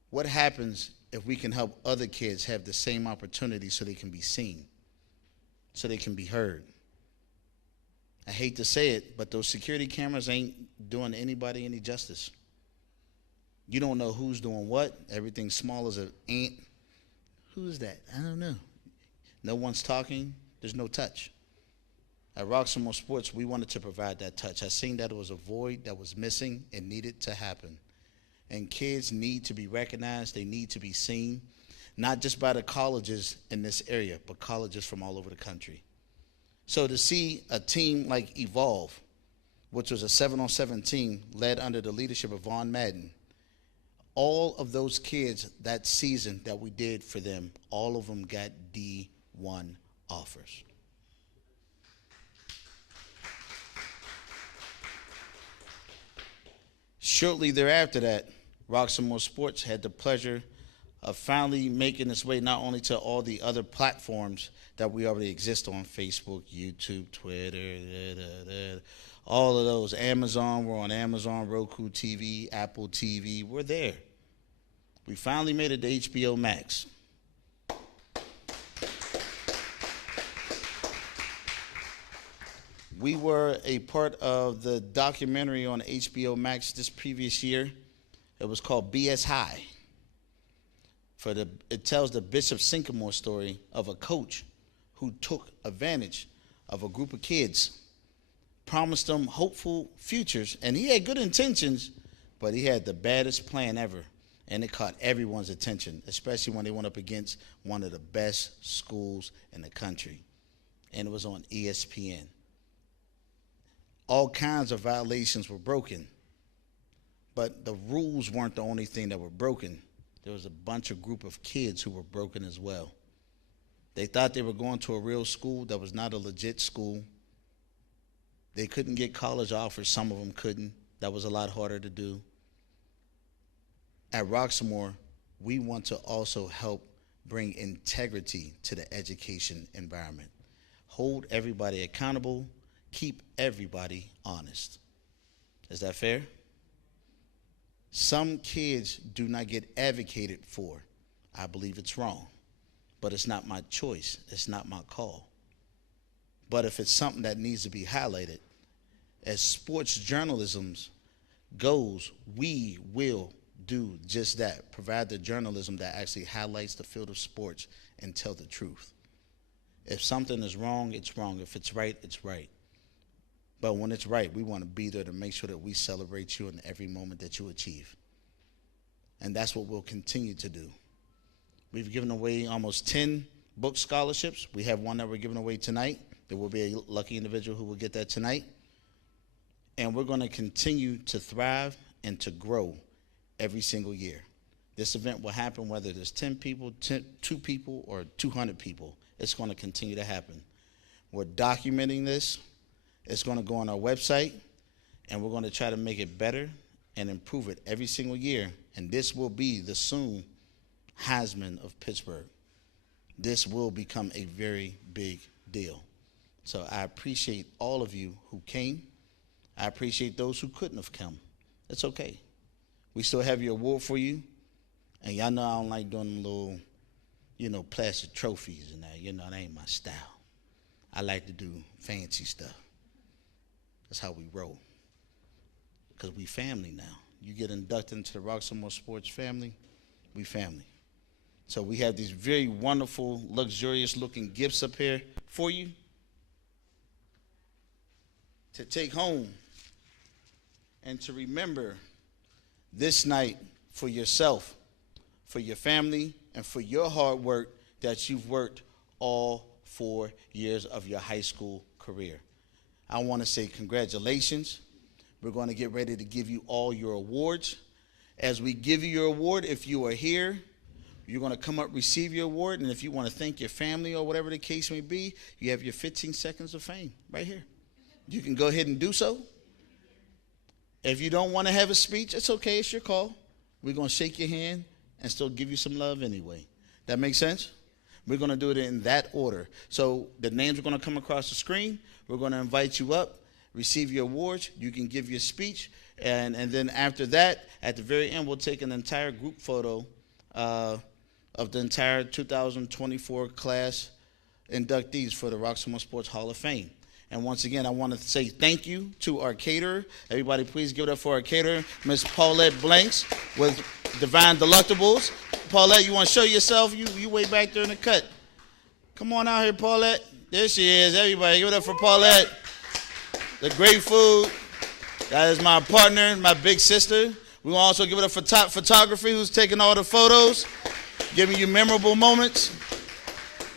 What happens if we can help other kids have the same opportunity so they can be seen, so they can be heard? I hate to say it, but those security cameras ain't doing anybody any justice. You don't know who's doing what. Everything's small as an ant. Who's that? I don't know. No one's talking. There's no touch. At Roxamore Sports, we wanted to provide that touch. I seen that it was a void that was missing and needed to happen. And kids need to be recognized. They need to be seen, not just by the colleges in this area, but colleges from all over the country. So to see a team like Evolve, which was a 7-on-7 team led under the leadership of Vaughn Madden, all of those kids that season that we did for them, all of them got D1 offers. Shortly thereafter that, Roxamore Sports had the pleasure of finally making its way not only to all the other platforms that we already exist on, Facebook, YouTube, Twitter, all of those. Amazon, we're on Amazon, Roku TV, Apple TV, we're there. We finally made it to HBO Max. We were a part of the documentary on HBO Max this previous year. It was called BS High. It tells the Bishop Sycamore story of a coach who took advantage of a group of kids, promised them hopeful futures, and he had good intentions, but he had the baddest plan ever, and it caught everyone's attention, especially when they went up against one of the best schools in the country, and it was on ESPN. All kinds of violations were broken, but the rules weren't the only thing that were broken. There was a bunch of group of kids who were broken as well. They thought they were going to a real school that was not a legit school. They couldn't get college offers. Some of them couldn't. That was a lot harder to do. At Roxamore, we want to also help bring integrity to the education environment. Hold everybody accountable. Keep everybody honest. Is that fair? Some kids do not get advocated for. I believe it's wrong, but it's not my choice. It's not my call. But if it's something that needs to be highlighted, as sports journalism goes, we will do just that, provide the journalism that actually highlights the field of sports and tell the truth. If something is wrong, it's wrong. If it's right, it's right. But when it's right, we want to be there to make sure that we celebrate you in every moment that you achieve. And that's what we'll continue to do. We've given away almost 10 book scholarships. We have one that we're giving away tonight. There will be a lucky individual who will get that tonight. And we're going to continue to thrive and to grow every single year. This event will happen whether there's 10 people, 2 people, or 200 people. It's going to continue to happen. We're documenting this. It's going to go on our website, and we're going to try to make it better and improve it every single year. And this will be the soon Heisman of Pittsburgh. This will become a very big deal. So I appreciate all of you who came. I appreciate those who couldn't have come. It's okay. We still have your award for you. And y'all know I don't like doing little, plastic trophies and that. That ain't my style. I like to do fancy stuff. That's how we roll. Because we family now. You get inducted into the Roxamore Sports family, we family. So we have these very wonderful, luxurious-looking gifts up here for you to take home and to remember this night for yourself, for your family, and for your hard work that you've worked all 4 years of your high school career. I want to say congratulations. We're going to get ready to give you all your awards. As we give you your award, if you are here, you're going to come up, receive your award, and if you want to thank your family or whatever the case may be, you have your 15 seconds of fame right here. You can go ahead and do so. If you don't want to have a speech, it's okay. It's your call. We're going to shake your hand and still give you some love anyway. That makes sense? We're going to do it in that order. So the names are going to come across the screen. We're going to invite you up, receive your awards. You can give your speech. And then after that, at the very end, we'll take an entire group photo of the entire 2024 class inductees for the Roxamore Sports Hall of Fame. And once again, I want to say thank you to our caterer. Everybody, please give it up for our caterer, Miss Paulette Blanks with Divine Delectables. Paulette, you want to show yourself? You way back there in the cut. Come on out here, Paulette. There she is. Everybody, give it up for Paulette. The great food. That is my partner, my big sister. We want to also give it up for Top Photography, who's taking all the photos, giving you memorable moments.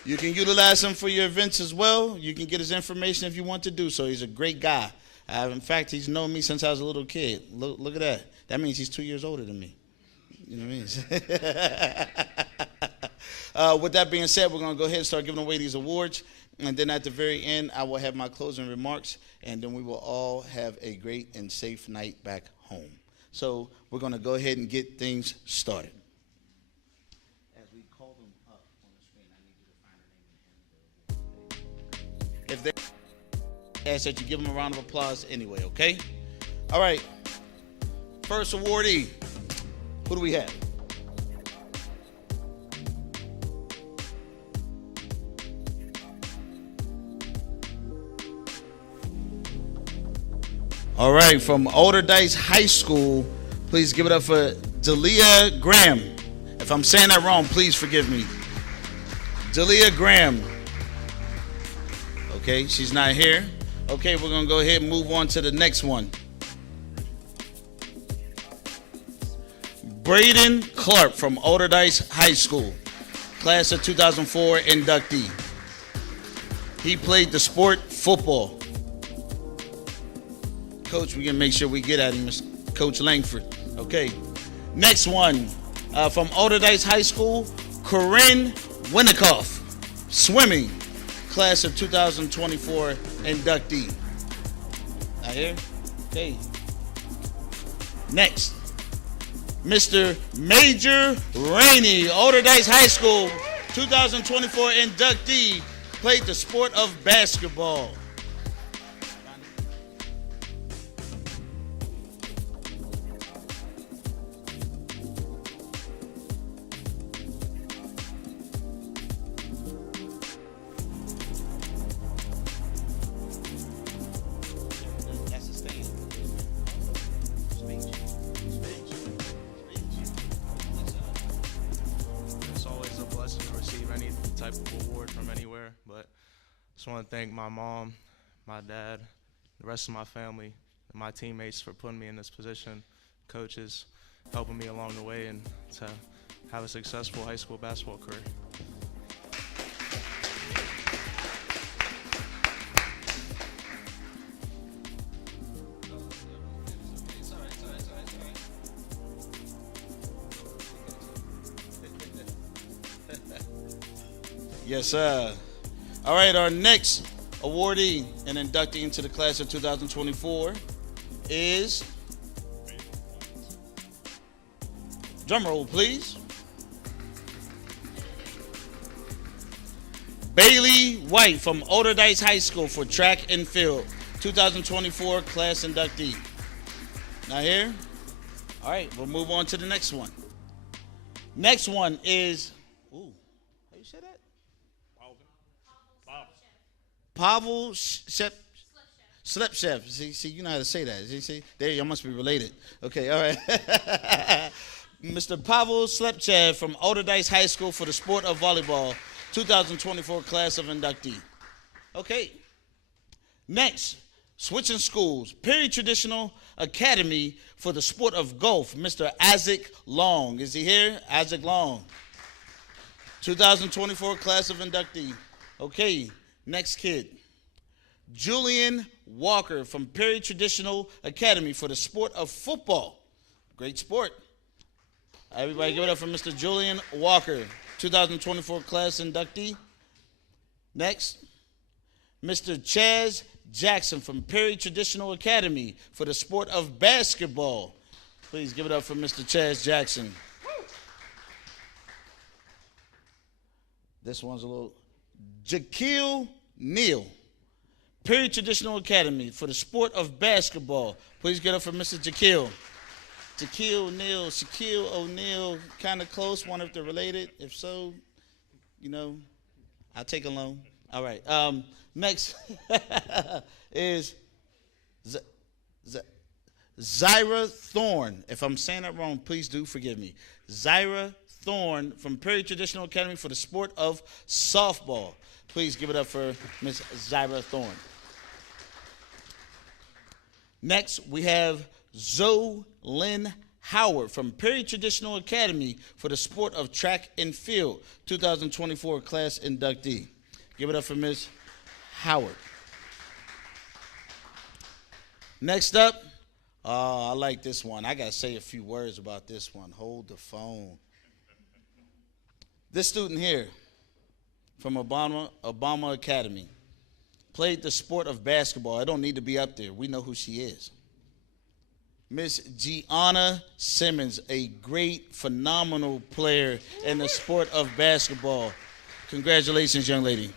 You can utilize him for your events as well. You can get his information if you want to do so. He's a great guy. In fact, he's known me since I was a little kid. Look at that. That means he's 2 years older than me. You know what I mean? With that being said, we're going to go ahead and start giving away these awards. And then at the very end, I will have my closing remarks. And then we will all have a great and safe night back home. So we're going to go ahead and get things started. If they ask that you give them a round of applause anyway, okay? All right. First awardee. Who do we have? All right, from Alderdice High School, please give it up for Delia Graham. If I'm saying that wrong, please forgive me. Delia Graham. Okay, she's not here. Okay, we're going to go ahead and move on to the next one. Braden Clark from Alderdice High School, class of 2004 inductee. He played the sport football. Coach, we can make sure we get at him, Coach Langford. Okay, next one from Alderdice High School, Corinne Winnikoff, swimming. Class of 2024 inductee. Not here? Okay. Next, Mr. Major Rainey, Alderdice High School, 2024 inductee, played the sport of basketball. I just want to thank my mom, my dad, the rest of my family, and my teammates for putting me in this position, coaches helping me along the way, and to have a successful high school basketball career. Yes, sir. All right, our next awardee and inductee into the class of 2024 is, drum roll, please, Bailey White from Oderdice High School for track and field, 2024 class inductee. Not here? All right, we'll move on to the next one. Next one is, ooh, how you say that? Pavel Slepchev. See, you know how to say that. See, there, you must be related. Okay, all right. Mr. Pavel Slepchev from Oderdice High School for the sport of volleyball, 2024 class of inductee. Okay. Next, switching schools, Perry Traditional Academy for the sport of golf, Mr. Isaac Long. Is he here? Isaac Long. 2024 class of inductee. Okay, next kid. Julian Walker from Perry Traditional Academy for the sport of football. Great sport. Everybody give it up for Mr. Julian Walker, 2024 class inductee. Next, Mr. Chaz Jackson from Perry Traditional Academy for the sport of basketball. Please give it up for Mr. Chaz Jackson. This one's a little. Jaquil Neal, Perry Traditional Academy for the sport of basketball. Please get up for Mr. Jaquil. Jaquil Neal, Shaquille O'Neal, kind of close. Wonder if they're related. If so, I'll take a loan. All right. Next is Zyra Thorne. If I'm saying that wrong, please do forgive me. Zyra Thorne from Perry Traditional Academy for the sport of softball. Please give it up for Miss Zyra Thorne. Next, we have Zoe Lynn Howard from Perry Traditional Academy for the sport of track and field, 2024 class inductee. Give it up for Miss Howard. Next up, I like this one. I got to say a few words about this one. Hold the phone. This student here from Obama Academy played the sport of basketball. I don't need to be up there. We know who she is. Miss Gianna Simmons, a great, phenomenal player in the sport of basketball. Congratulations, young lady.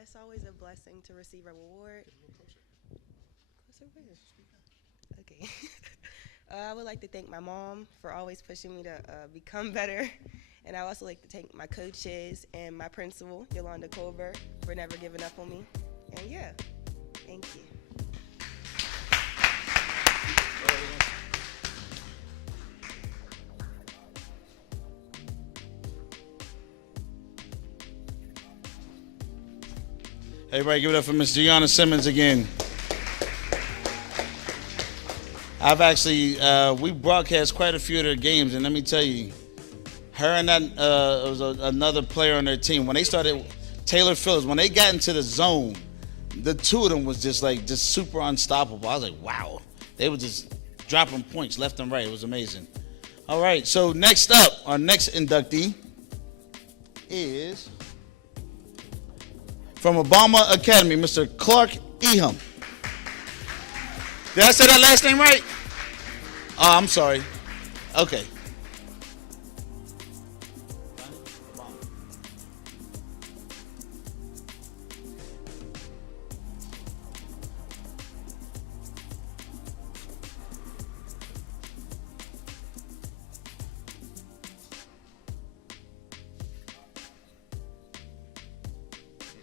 It's always a blessing to receive a reward. Okay. I would like to thank my mom for always pushing me to become better. And I also like to thank my coaches and my principal, Yolanda Culver, for never giving up on me. And yeah, thank you. Everybody give it up for Miss Gianna Simmons again. I've actually, we broadcast quite a few of their games, and let me tell you, her and that was another player on their team. When they started, Taylor Phillips, when they got into the zone, the two of them was just super unstoppable. I was like, wow. They were just dropping points left and right. It was amazing. All right, so next up, our next inductee is from Obama Academy, Mr. Clark Eham. Did I say that last name right? Oh, I'm sorry. Okay.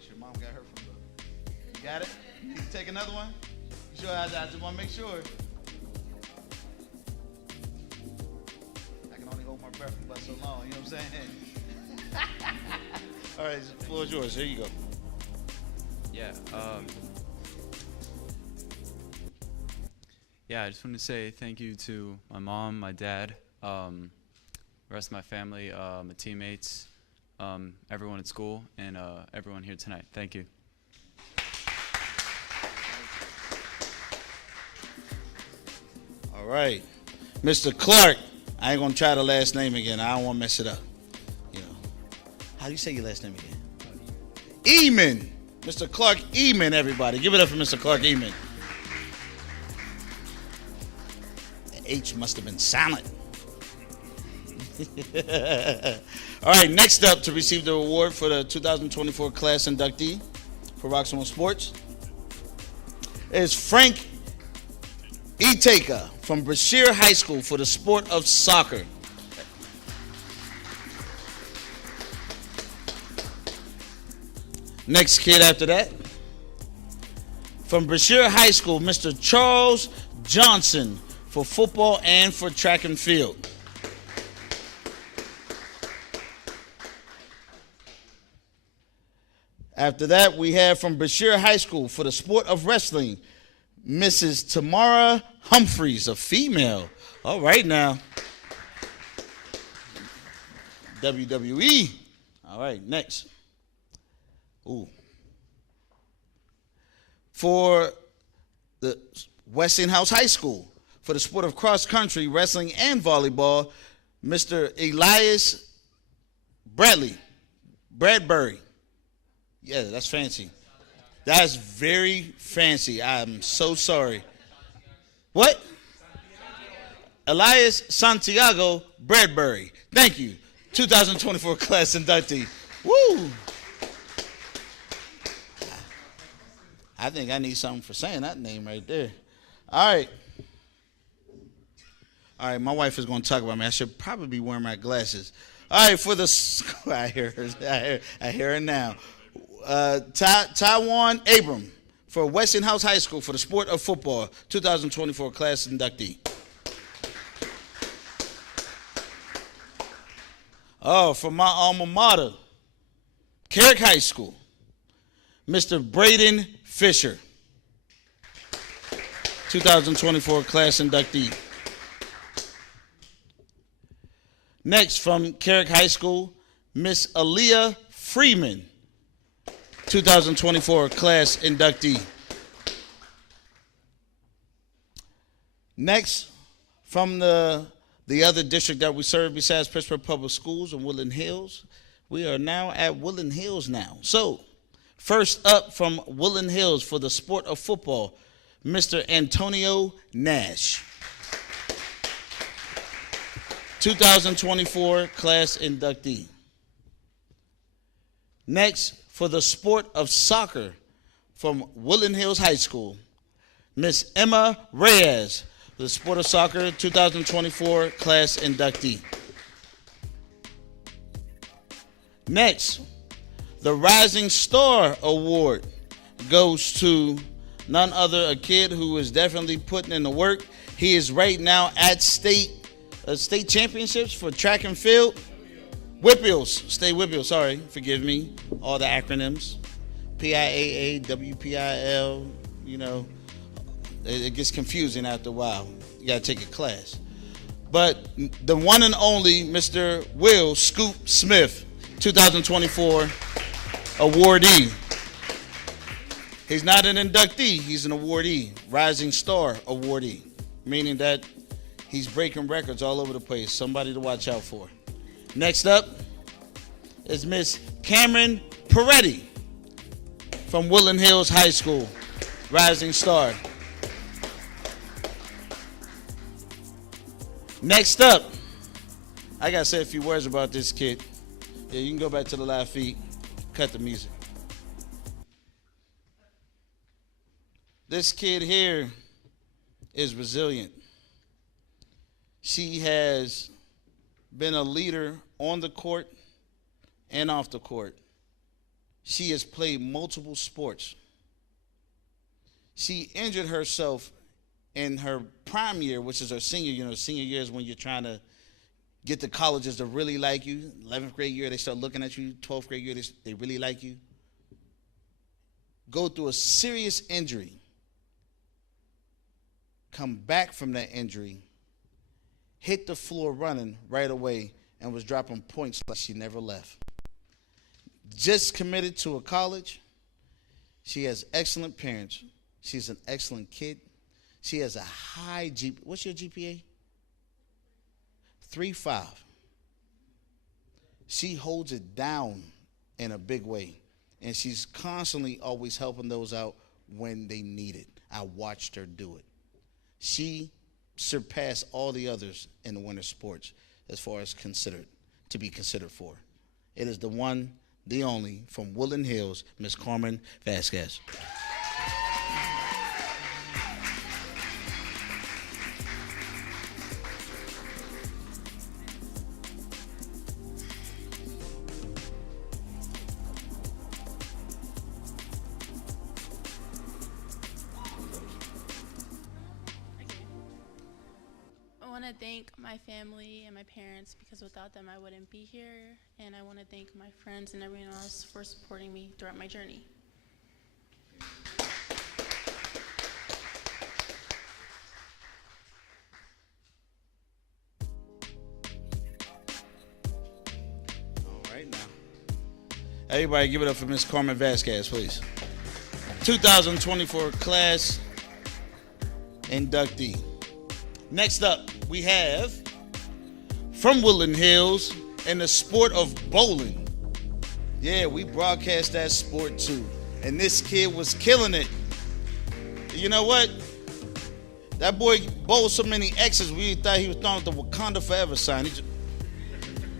Your mom got her from the. You got it? You need to take another one? Sure, I just want to make sure. I can only hold my breath for so long, you know what I'm saying? All right, the floor is yours. Here you go. Yeah, I just want to say thank you to my mom, my dad, the rest of my family, my teammates, everyone at school and everyone here tonight. Thank you. All right. Mr. Clark. I ain't going to try the last name again. I don't want to mess it up. You know. How do you say your last name again? Eamon. Mr. Clark Eamon, everybody. Give it up for Mr. Clark Eamon. The H must have been silent. All right, next up to receive the award for the 2024 class inductee for Roxamore Sports is Frank Iteka from Brashear High School for the sport of soccer. Next kid after that, from Brashear High School, Mr. Charles Johnson for football and for track and field. After that, we have from Brashear High School for the sport of wrestling, Mrs. Tamara Humphreys, a female. All right now. WWE. All right, next. Ooh. For the Westinghouse High School, for the sport of cross country, wrestling, and volleyball, Mr. Elias Bradbury. Yeah, that's fancy. That's very fancy. I'm so sorry. What? Elias Santiago Bradbury. Thank you. 2024 class inductee. Woo! I think I need something for saying that name right there. All right. All right, my wife is going to talk about me. I should probably be wearing my glasses. All right, for the I hear her. I hear her now. Taiwan Abram for Westinghouse High School for the sport of football, 2024 class inductee. Oh, from my alma mater, Carrick High School, Mr. Braden Fisher, 2024 class inductee. Next, from Carrick High School, Miss Aaliyah Freeman, 2024 class inductee. Next, from the other district that we serve besides Pittsburgh Public Schools and Woodland Hills, we are now at Woodland Hills now. So, first up from Woodland Hills for the sport of football, Mr. Antonio Nash, 2024 class inductee. Next, for the sport of soccer from Woodland Hills High School, Miss Emma Reyes, the sport of soccer 2024 class inductee. Next, the Rising Star Award goes to none other, a kid who is definitely putting in the work. He is right now at state championships for track and field. State Whippeals, sorry, forgive me, all the acronyms. PIAA, WPIL, you know, it gets confusing after a while. You got to take a class. But the one and only Mr. Will Scoop Smith, 2024 awardee. He's not an inductee, he's an awardee, Rising Star awardee, meaning that he's breaking records all over the place. Somebody to watch out for. Next up is Miss Cameron Peretti from Woodland Hills High School, Rising Star. Next up, I got to say a few words about this kid. Yeah, you can go back to the live feed, cut the music. This kid here is resilient. She has been a leader on the court and off the court. She has played multiple sports. She injured herself in her prime year, which is her senior year. You know, senior year is when you're trying to get the colleges to really like you. 11th grade year, they start looking at you. 12th grade year, they really like you. Go through a serious injury. Come back from that injury. Hit the floor running right away and was dropping points like she never left. just committed to a college. She has excellent parents. She's an excellent kid. She has a high GPA. What's your GPA? 3.5. She holds it down in a big way. And she's constantly always helping those out when they need it. I watched her do it. She surpassed all the others in the winter sports as far as to be considered for. It is the one, the only, from Woodland Hills, Miss Carmen Vasquez. I want to thank my family and my parents because without them I wouldn't be here. And I want to thank my friends and everyone else for supporting me throughout my journey. All right now. Everybody give it up for Miss Carmen Vasquez, please. 2024 class inductee. Next up, we have from Woodland Hills in the sport of bowling. Yeah, we broadcast that sport too. And this kid was killing it. You know what? That boy bowled so many X's, we thought he was throwing the Wakanda Forever sign. He just,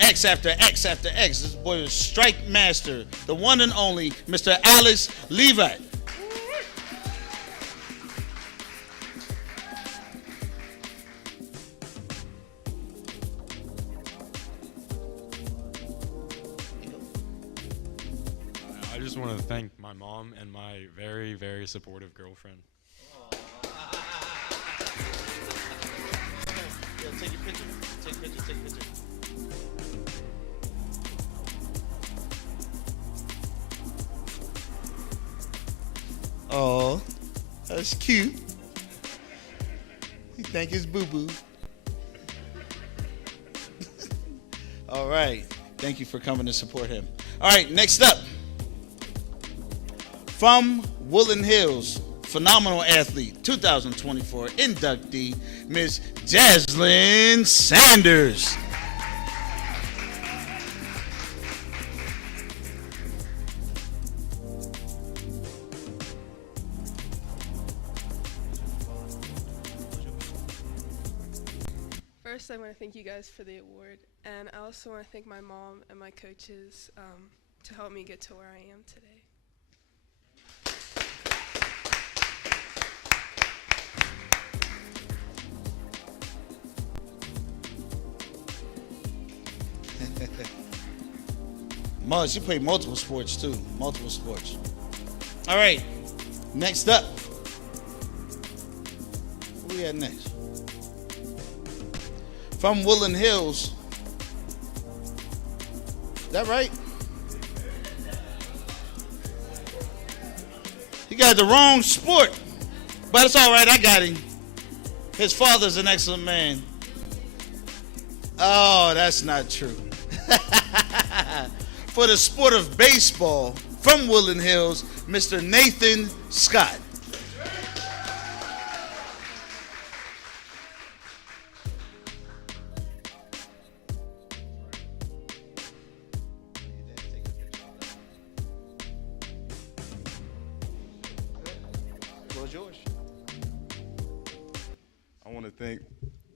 X after X after X. This boy was strike master, the one and only Mr. Alex Levitt. I just want to thank my mom and my very, very supportive girlfriend. Yeah, take your picture. Take a picture, take a picture. Oh, that's cute. He thank his boo-boo. All right. Thank you for coming to support him. All right, next up. From Woodland Hills, phenomenal athlete, 2024 inductee, Miss Jaslyn Sanders. First, I want to thank you guys for the award, and I also want to thank my mom and my coaches to help me get to where I am today. Muzz, you play multiple sports too. Multiple sports. All right. Next up. Who we at next? From Woodland Hills. Is that right? He got the wrong sport. But it's all right. I got him. His father's an excellent man. Oh, that's not true. For the sport of baseball, from Woodland Hills, Mr. Nathan Scott. What's yours? I want to thank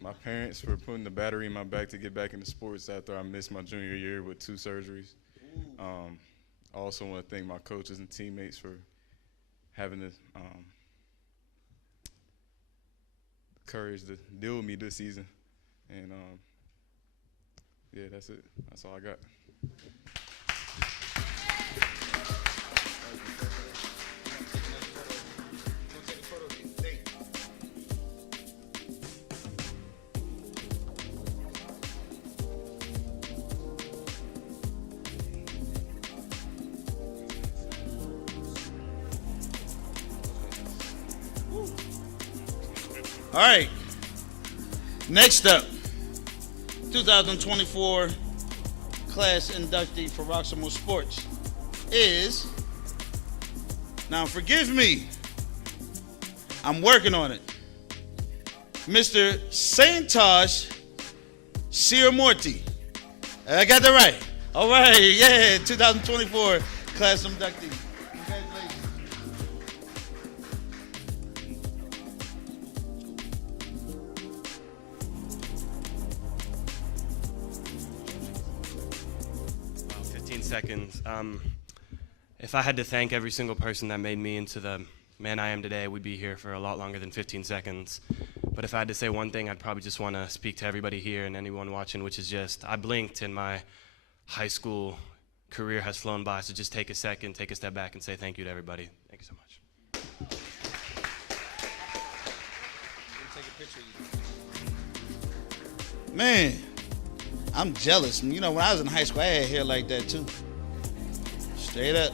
my parents for putting the battery in my back to get back into sports after I missed my junior year with 2 surgeries. I also want to thank my coaches and teammates for having the courage to deal with me this season. And yeah, that's it. That's all I got. All right. Next up, 2024 class inductee for Roxamore Sports, is, now forgive me, I'm working on it, Mr. Santosh Siramurti. I got that right. All right, yeah, 2024 class inductee. Congratulations. Wow, 15 seconds. If I had to thank every single person that made me into the man I am today, we'd be here for a lot longer than 15 seconds. But if I had to say one thing, I'd probably just want to speak to everybody here and anyone watching, which is just, I blinked and my high school career has flown by. So just take a second, take a step back and say thank you to everybody. Thank you so much. Man, I'm jealous. You know, when I was in high school, I had hair like that too. Straight up.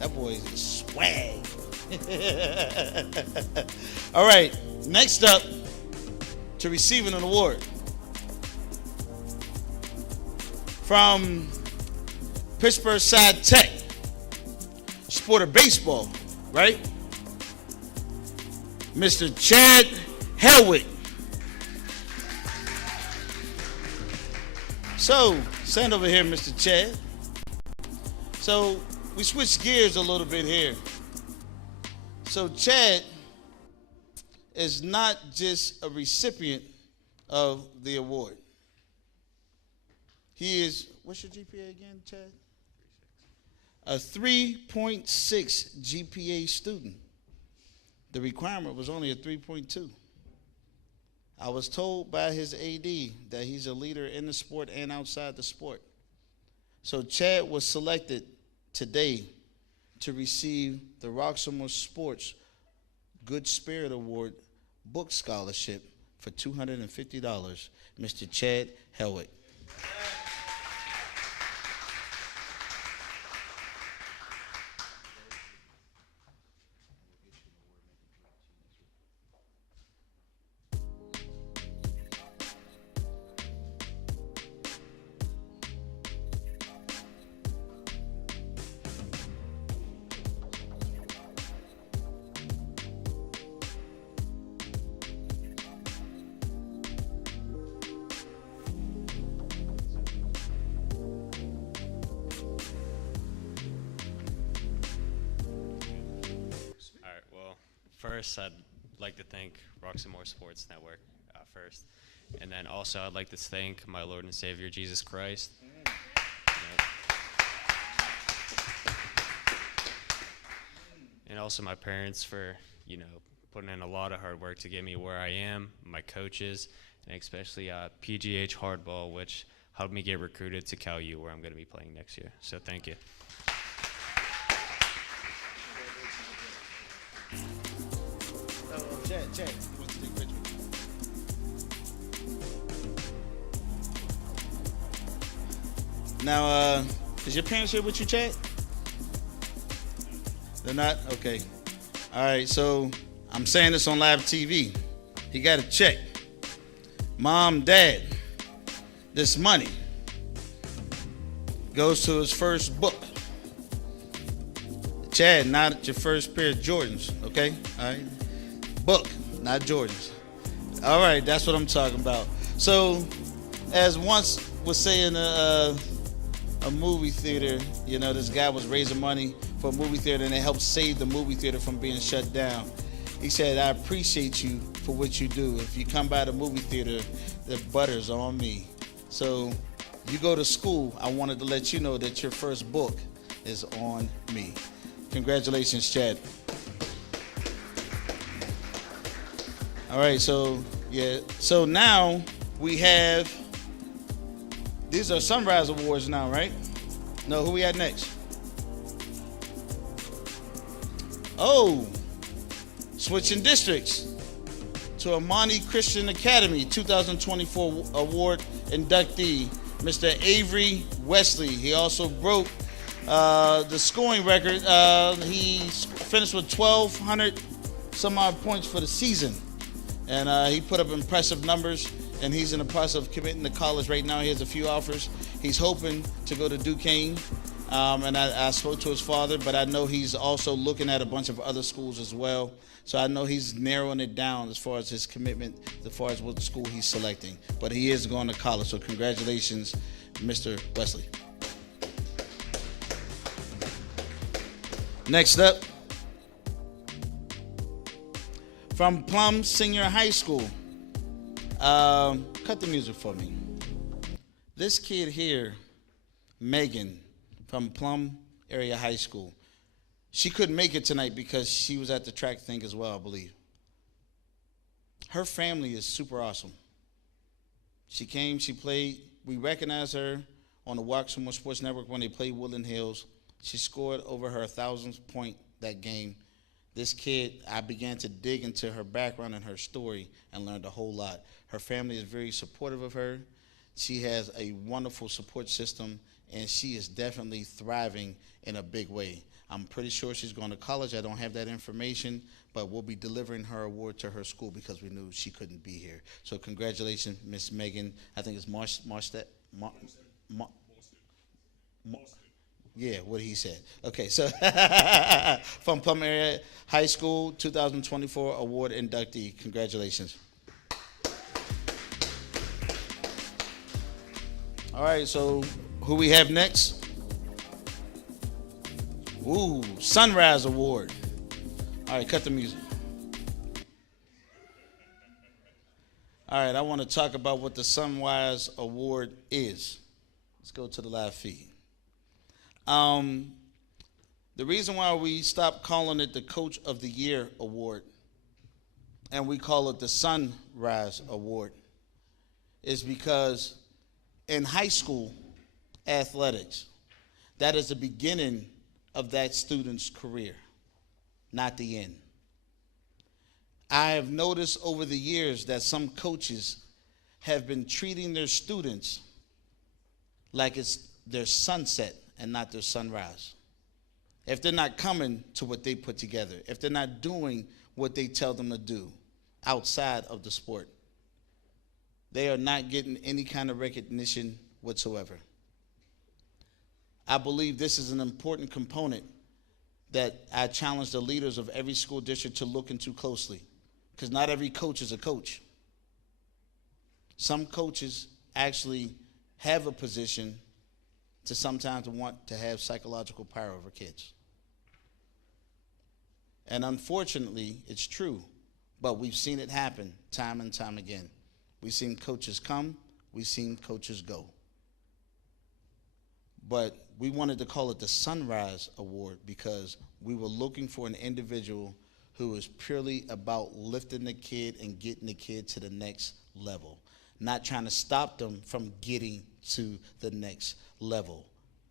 That boy's swag. All right, next up to receiving an award from Pittsburgh Side Tech, sport of baseball, right? Mr. Chad Helwig. So, stand over here, Mr. Chad. So, we switched gears a little bit here. So, Chad is not just a recipient of the award. He is, what's your GPA again, Chad? A 3.6 GPA student. The requirement was only a 3.2. I was told by his AD that he's a leader in the sport and outside the sport. So Chad was selected today to receive the Roxamore Sports Good Spirit Award book scholarship for $250, Mr. Chad Helwig. First, I'd like to thank Roxamore Sports Network first. And then also, I'd like to thank my Lord and Savior, Jesus Christ. And also my parents for, putting in a lot of hard work to get me where I am, my coaches, and especially PGH Hardball, which helped me get recruited to Cal U, where I'm going to be playing next year. So thank you. Chad, you want to take a picture? Now, is your parents here with you, Chad? They're not? Okay. All right, so I'm saying this on live TV. He got a check. Mom, Dad, this money goes to his first book. Chad, not your first pair of Jordans, okay? All right. Book, not Jordans. All right, that's what I'm talking about. So, as once was saying a movie theater, this guy was raising money for a movie theater and it helped save the movie theater from being shut down. He said, I appreciate you for what you do. If you come by the movie theater, the butter's on me. So, you go to school, I wanted to let you know that your first book is on me. Congratulations, Chad. All right, so now we have, these are Sunrise Awards now, right? No, who we at next? Oh, switching districts to Amani Christian Academy 2024 award inductee, Mr. Avery Wesley. He also broke the scoring record. He finished with 1,200 some odd points for the season. And he put up impressive numbers, and he's in the process of committing to college right now. He has a few offers. He's hoping to go to Duquesne, And I spoke to his father, but I know he's also looking at a bunch of other schools as well. So I know he's narrowing it down as far as his commitment, as far as what school he's selecting. But he is going to college, so congratulations, Mr. Wesley. Next up, from Plum Senior High School. Cut the music for me. This kid here, Megan, from Plum Area High School. She couldn't make it tonight because she was at the track thing as well, I believe. Her family is super awesome. She came, she played. We recognized her on the Roxamore Sports Network when they played Woodland Hills. She scored over her 1,000th point that game. This kid, I began to dig into her background and her story and learned a whole lot. Her family is very supportive of her. She has a wonderful support system, and she is definitely thriving in a big way. I'm pretty sure she's going to college. I don't have that information, but we'll be delivering her award to her school because we knew she couldn't be here. So congratulations, Miss Megan. I think it's yeah, what he said. Okay, so from Plum Area High School, 2024 award inductee. Congratulations. All right, so who we have next? Ooh, Sunrise Award. All right, cut the music. All right, I want to talk about what the Sunrise Award is. Let's go to the live feed. The reason why we stopped calling it the Coach of the Year Award and we call it the Sunrise Award is because in high school athletics, that is the beginning of that student's career, not the end. I have noticed over the years that some coaches have been treating their students like it's their sunset and not their sunrise. If they're not coming to what they put together, if they're not doing what they tell them to do outside of the sport, they are not getting any kind of recognition whatsoever. I believe this is an important component that I challenge the leaders of every school district to look into closely, because not every coach is a coach. Some coaches actually have a position to sometimes want to have psychological power over kids. And unfortunately, it's true, but we've seen it happen time and time again. We've seen coaches come, we've seen coaches go. But we wanted to call it the Sunrise Award because we were looking for an individual who was purely about lifting the kid and getting the kid to the next level, not trying to stop them from getting to the next level.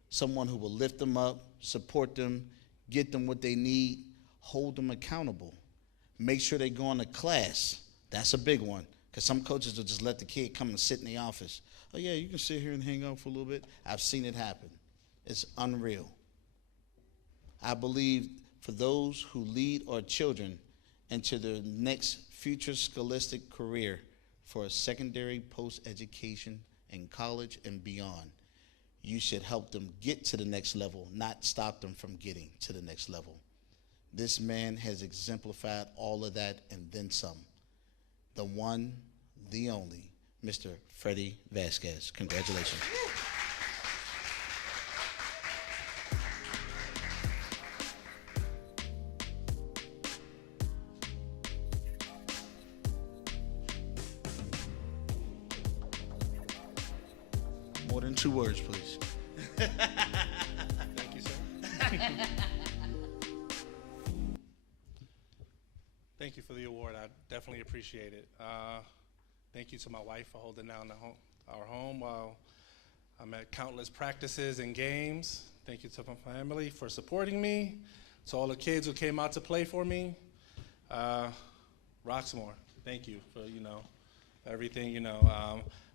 Someone who will lift them up, support them, get them what they need, hold them accountable, make sure they go into class. That's a big one, because some coaches will just let the kid come and sit in the office. Oh yeah, you can sit here and hang out for a little bit. I've seen it happen. It's unreal. I believe for those who lead our children into their next future scholastic career for a secondary post-education in college and beyond, you should help them get to the next level, not stop them from getting to the next level. This man has exemplified all of that and then some. The one, the only, Mr. Freddie Vasquez. Congratulations. More than 2 words, please. Thank you, sir. Thank you for the award. I definitely appreciate it. Thank you to my wife for holding down our home while I'm at countless practices and games. Thank you to my family for supporting me. To all the kids who came out to play for me. Roxamore, thank you for, everything,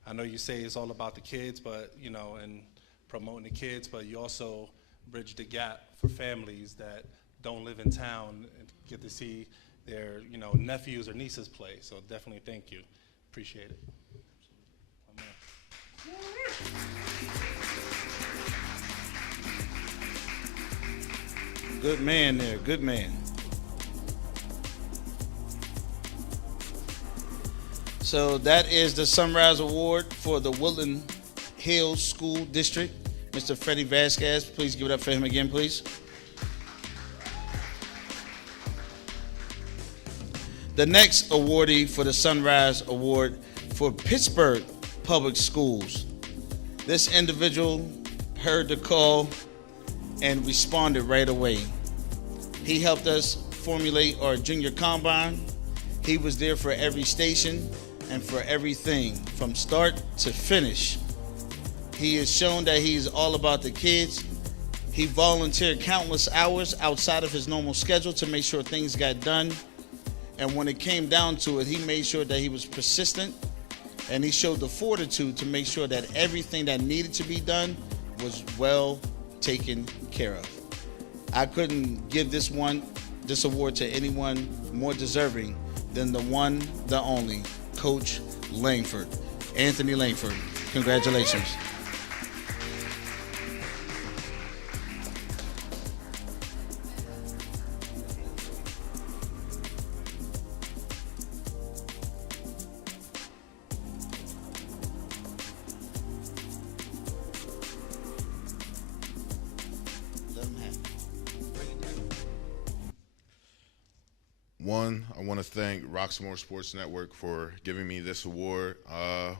I know you say it's all about the kids, but, and promoting the kids, but you also bridge the gap for families that don't live in town and get to see their, nephews or nieces play. So definitely thank you. Appreciate it. Amen. Good man there. Good man. So that is the Sunrise Award for the Woodland Hills School District. Mr. Freddie Vasquez, please give it up for him again, please. The next awardee for the Sunrise Award for Pittsburgh Public Schools. This individual heard the call and responded right away. He helped us formulate our junior combine. He was there for every station and for everything from start to finish. He has shown that he's all about the kids. He volunteered countless hours outside of his normal schedule to make sure things got done. And when it came down to it, he made sure that he was persistent, and he showed the fortitude to make sure that everything that needed to be done was well taken care of. I couldn't give this award to anyone more deserving than the one, the only, Coach Langford. Anthony Langford, congratulations. One, I want to thank Roxamore Sports Network for giving me this award.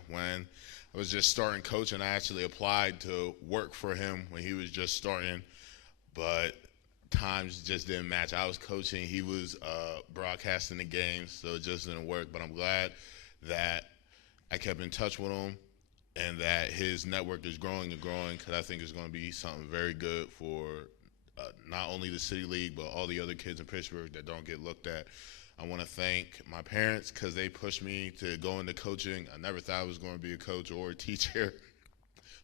When I was just starting coaching, I actually applied to work for him when he was just starting, but times just didn't match. I was coaching, he was broadcasting the games, so it just didn't work. But I'm glad that I kept in touch with him and that his network is growing and growing, because I think it's going to be something very good for not only the City League, but all the other kids in Pittsburgh that don't get looked at. I want to thank my parents because they pushed me to go into coaching. I never thought I was going to be a coach or a teacher,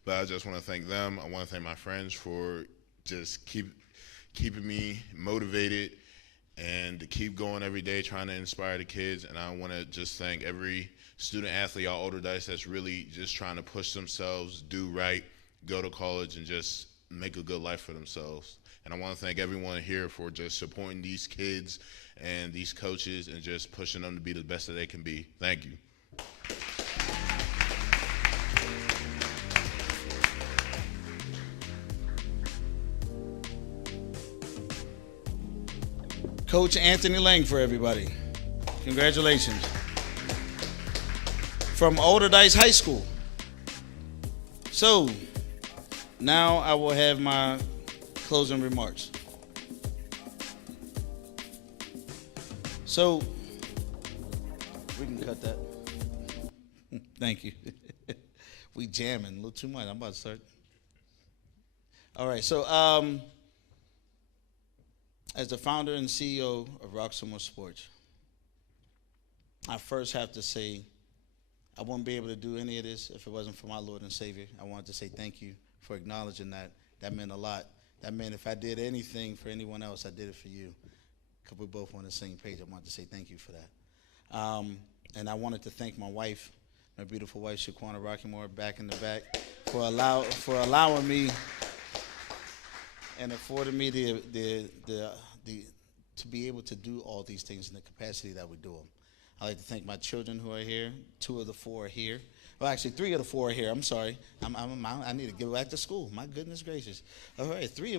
but I just want to thank them. I want to thank my friends for just keeping me motivated and to keep going every day trying to inspire the kids. And I want to just thank every student athlete at Older Dice that's really just trying to push themselves, do right, go to college, and just make a good life for themselves. And I want to thank everyone here for just supporting these kids and these coaches and just pushing them to be the best that they can be. Thank you. Coach Anthony Langford, everybody. Congratulations. From Older Dice High School. So, now I will have my closing remarks. So, we can cut that. Thank you. We jamming a little too much. I'm about to start. All right, so as the founder and CEO of Roxamore Sports, I first have to say I wouldn't be able to do any of this if it wasn't for my Lord and Savior. I wanted to say thank you for acknowledging that. That meant a lot. That meant if I did anything for anyone else, I did it for you. Because we're both on the same page. I wanted to say thank you for that. And I wanted to thank my wife, my beautiful wife, Shaquana Rockymore, back in the back, for allowing me and affording me to be able to do all these things in the capacity that we do them. I'd like to thank my children who are here. 2 of the 4 are here. Well, actually, 3 of the 4 are here. I'm sorry. I need to get back to school. My goodness gracious. All right, 3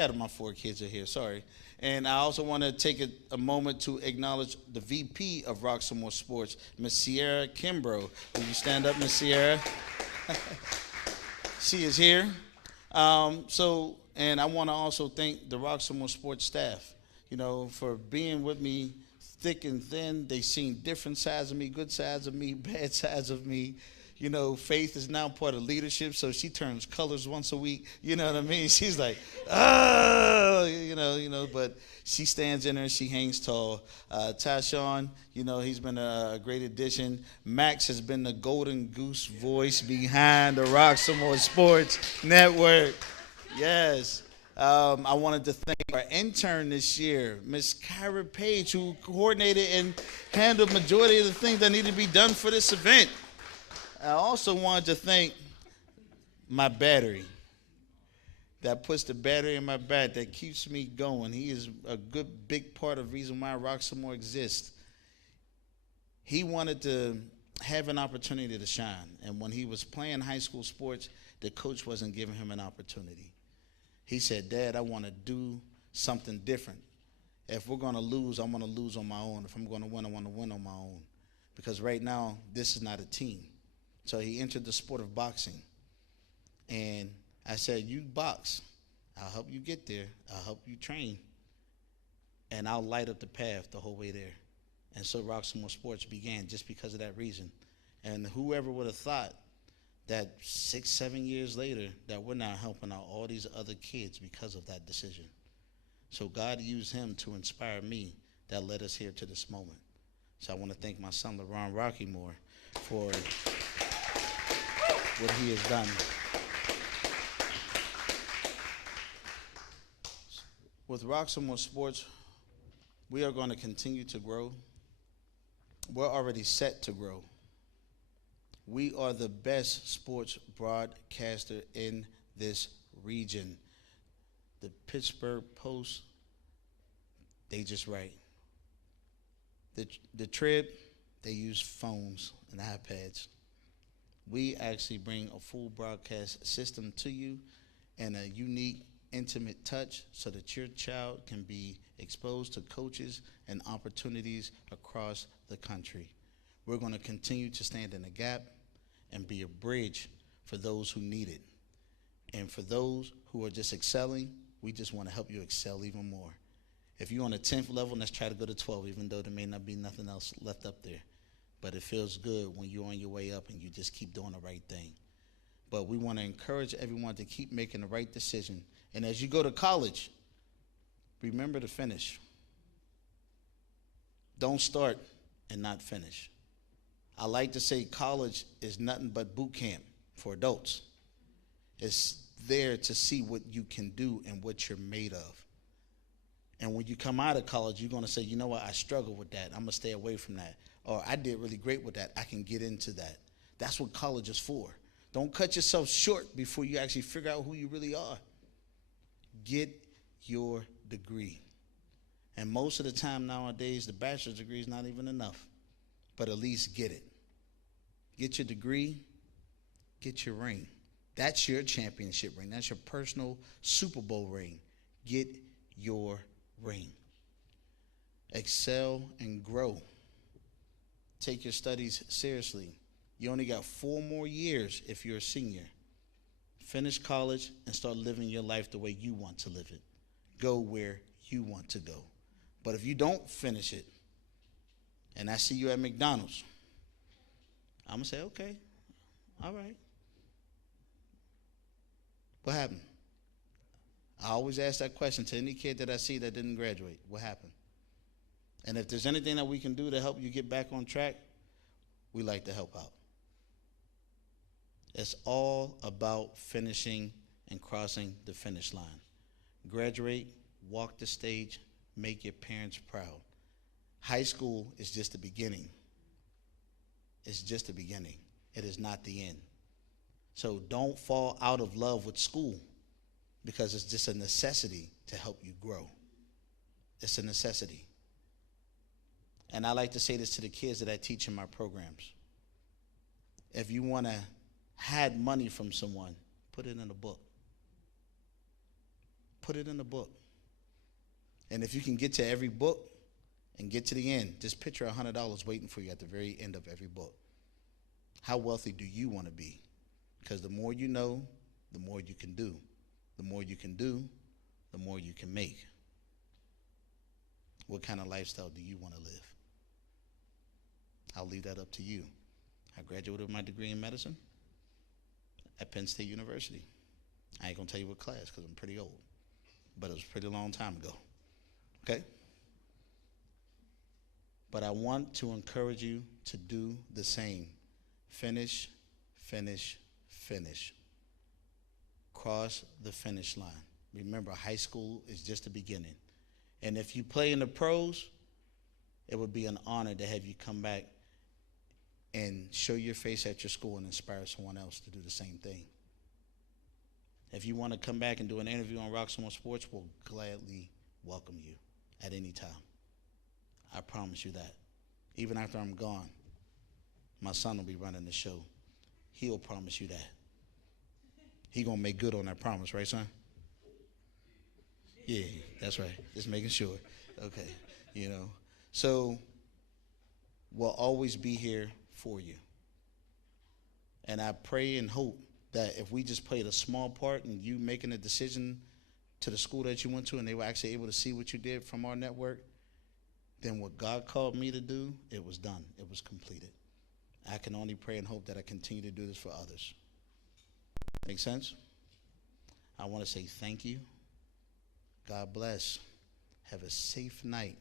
out of my 4 kids are here. Sorry. And I also want to take a moment to acknowledge the VP of Roxamore Sports, Miss Sierra Kimbrough. Will you stand up, Miss Sierra? She is here. And I want to also thank the Roxamore Sports staff, for being with me thick and thin. They seen different sides of me, good sides of me, bad sides of me. Faith is now part of leadership, so she turns colors once a week. You know what I mean? She's like, but she stands in her and she hangs tall. Tyshawn, he's been a great addition. Max has been the golden goose voice behind the Roxamore Sports Network. Yes. I wanted to thank our intern this year, Miss Kyra Page, who coordinated and handled majority of the things that needed to be done for this event. I also wanted to thank my battery. that puts the battery in my back, that keeps me going. He is a good, big part of the reason why Roxamore exists. He wanted to have an opportunity to shine. And when he was playing high school sports, the coach wasn't giving him an opportunity. He said, Dad, I want to do something different. If we're going to lose, I want to lose on my own. If I'm going to win, I want to win on my own. Because right now, this is not a team. So he entered the sport of boxing. And I said, you box. I'll help you get there. I'll help you train. And I'll light up the path the whole way there. And so Roxamore Sports began just because of that reason. And whoever would have thought that 6, 7 years later that we're now helping out all these other kids because of that decision. So God used him to inspire me that led us here to this moment. So I want to thank my son, LeBron Rockymore, for what he has done. With Roxamore Sports, we are going to continue to grow. We're already set to grow. We are the best sports broadcaster in this region. The Pittsburgh Post, they just write. The Trib, they use phones and iPads. We actually bring a full broadcast system to you and a unique, intimate touch so that your child can be exposed to coaches and opportunities across the country. We're going to continue to stand in the gap and be a bridge for those who need it. And for those who are just excelling, we just want to help you excel even more. If you're on the 10th level, let's try to go to 12, even though there may not be nothing else left up there. But it feels good when you're on your way up and you just keep doing the right thing. But we want to encourage everyone to keep making the right decision. And as you go to college, remember to finish. Don't start and not finish. I like to say college is nothing but boot camp for adults. It's there to see what you can do and what you're made of. And when you come out of college, you're going to say, you know what, I struggle with that. I'm going to stay away from that. Or I did really great with that. I can get into that. That's what college is for. Don't cut yourself short before you actually figure out who you really are. Get your degree. And most of the time nowadays, the bachelor's degree is not even enough. But at least get it. Get your degree. Get your ring. That's your championship ring. That's your personal Super Bowl ring. Get your ring. Excel and grow. Take your studies seriously. You only got 4 more years if you're a senior. Finish college and start living your life the way you want to live it. Go where you want to go. But if you don't finish it, and I see you at McDonald's, I'm going to say, okay, all right. What happened? I always ask that question to any kid that I see that didn't graduate. What happened? And if there's anything that we can do to help you get back on track, we like to help out. It's all about finishing and crossing the finish line. Graduate, walk the stage, make your parents proud. High school is just the beginning. It's just the beginning. It is not the end. So don't fall out of love with school because it's just a necessity to help you grow. It's a necessity. And I like to say this to the kids that I teach in my programs. If you want to hide money from someone, put it in a book. Put it in a book. And if you can get to every book and get to the end, just picture $100 waiting for you at the very end of every book. How wealthy do you want to be? Because the more you know, the more you can do. The more you can do, the more you can make. What kind of lifestyle do you want to live? I'll leave that up to you. I graduated with my degree in medicine at Penn State University. I ain't going to tell you what class because I'm pretty old, but it was a pretty long time ago. Okay? But I want to encourage you to do the same. Finish, finish, finish. Cross the finish line. Remember, high school is just the beginning. And if you play in the pros, it would be an honor to have you come back and show your face at your school and inspire someone else to do the same thing. If you want to come back and do an interview on Roxamore Sports, we'll gladly welcome you at any time. I promise you that. Even after I'm gone, my son will be running the show. He'll promise you that. He gonna make good on that promise, right, son? Yeah, that's right. Just making sure. Okay, So we'll always be here for you. And I pray and hope that if we just played a small part in you making a decision to the school that you went to and they were actually able to see what you did from our network, then what God called me to do, it was done. It was completed. I can only pray and hope that I continue to do this for others. Make sense? I want to say thank you. God bless. Have a safe night.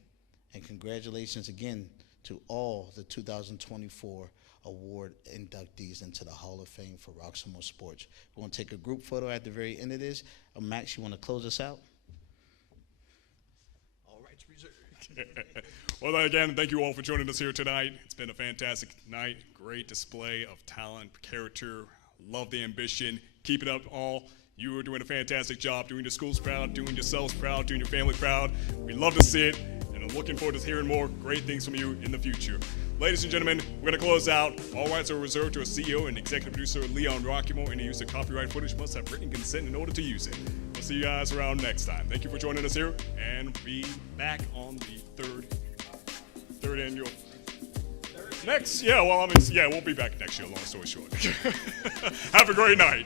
And congratulations again to all the 2024 award inductees into the Hall of Fame for Roxamore Sports. We're going to take a group photo at the very end of this. Max, you want to close us out? All rights reserved. Well, again, thank you all for joining us here tonight. It's been a fantastic night. Great display of talent, character. Love the ambition. Keep it up, all. You are doing a fantastic job, doing the schools proud, doing yourselves proud, doing your family proud. We love to see it, and I'm looking forward to hearing more great things from you in the future. Ladies and gentlemen, we're going to close out. All rights are reserved to our CEO and executive producer, Leon Rockymore. Any use of copyright footage must have written consent in order to use it. We'll see you guys around next time. Thank you for joining us here, and be back on the third annual. We'll be back next year, long story short. Have a great night.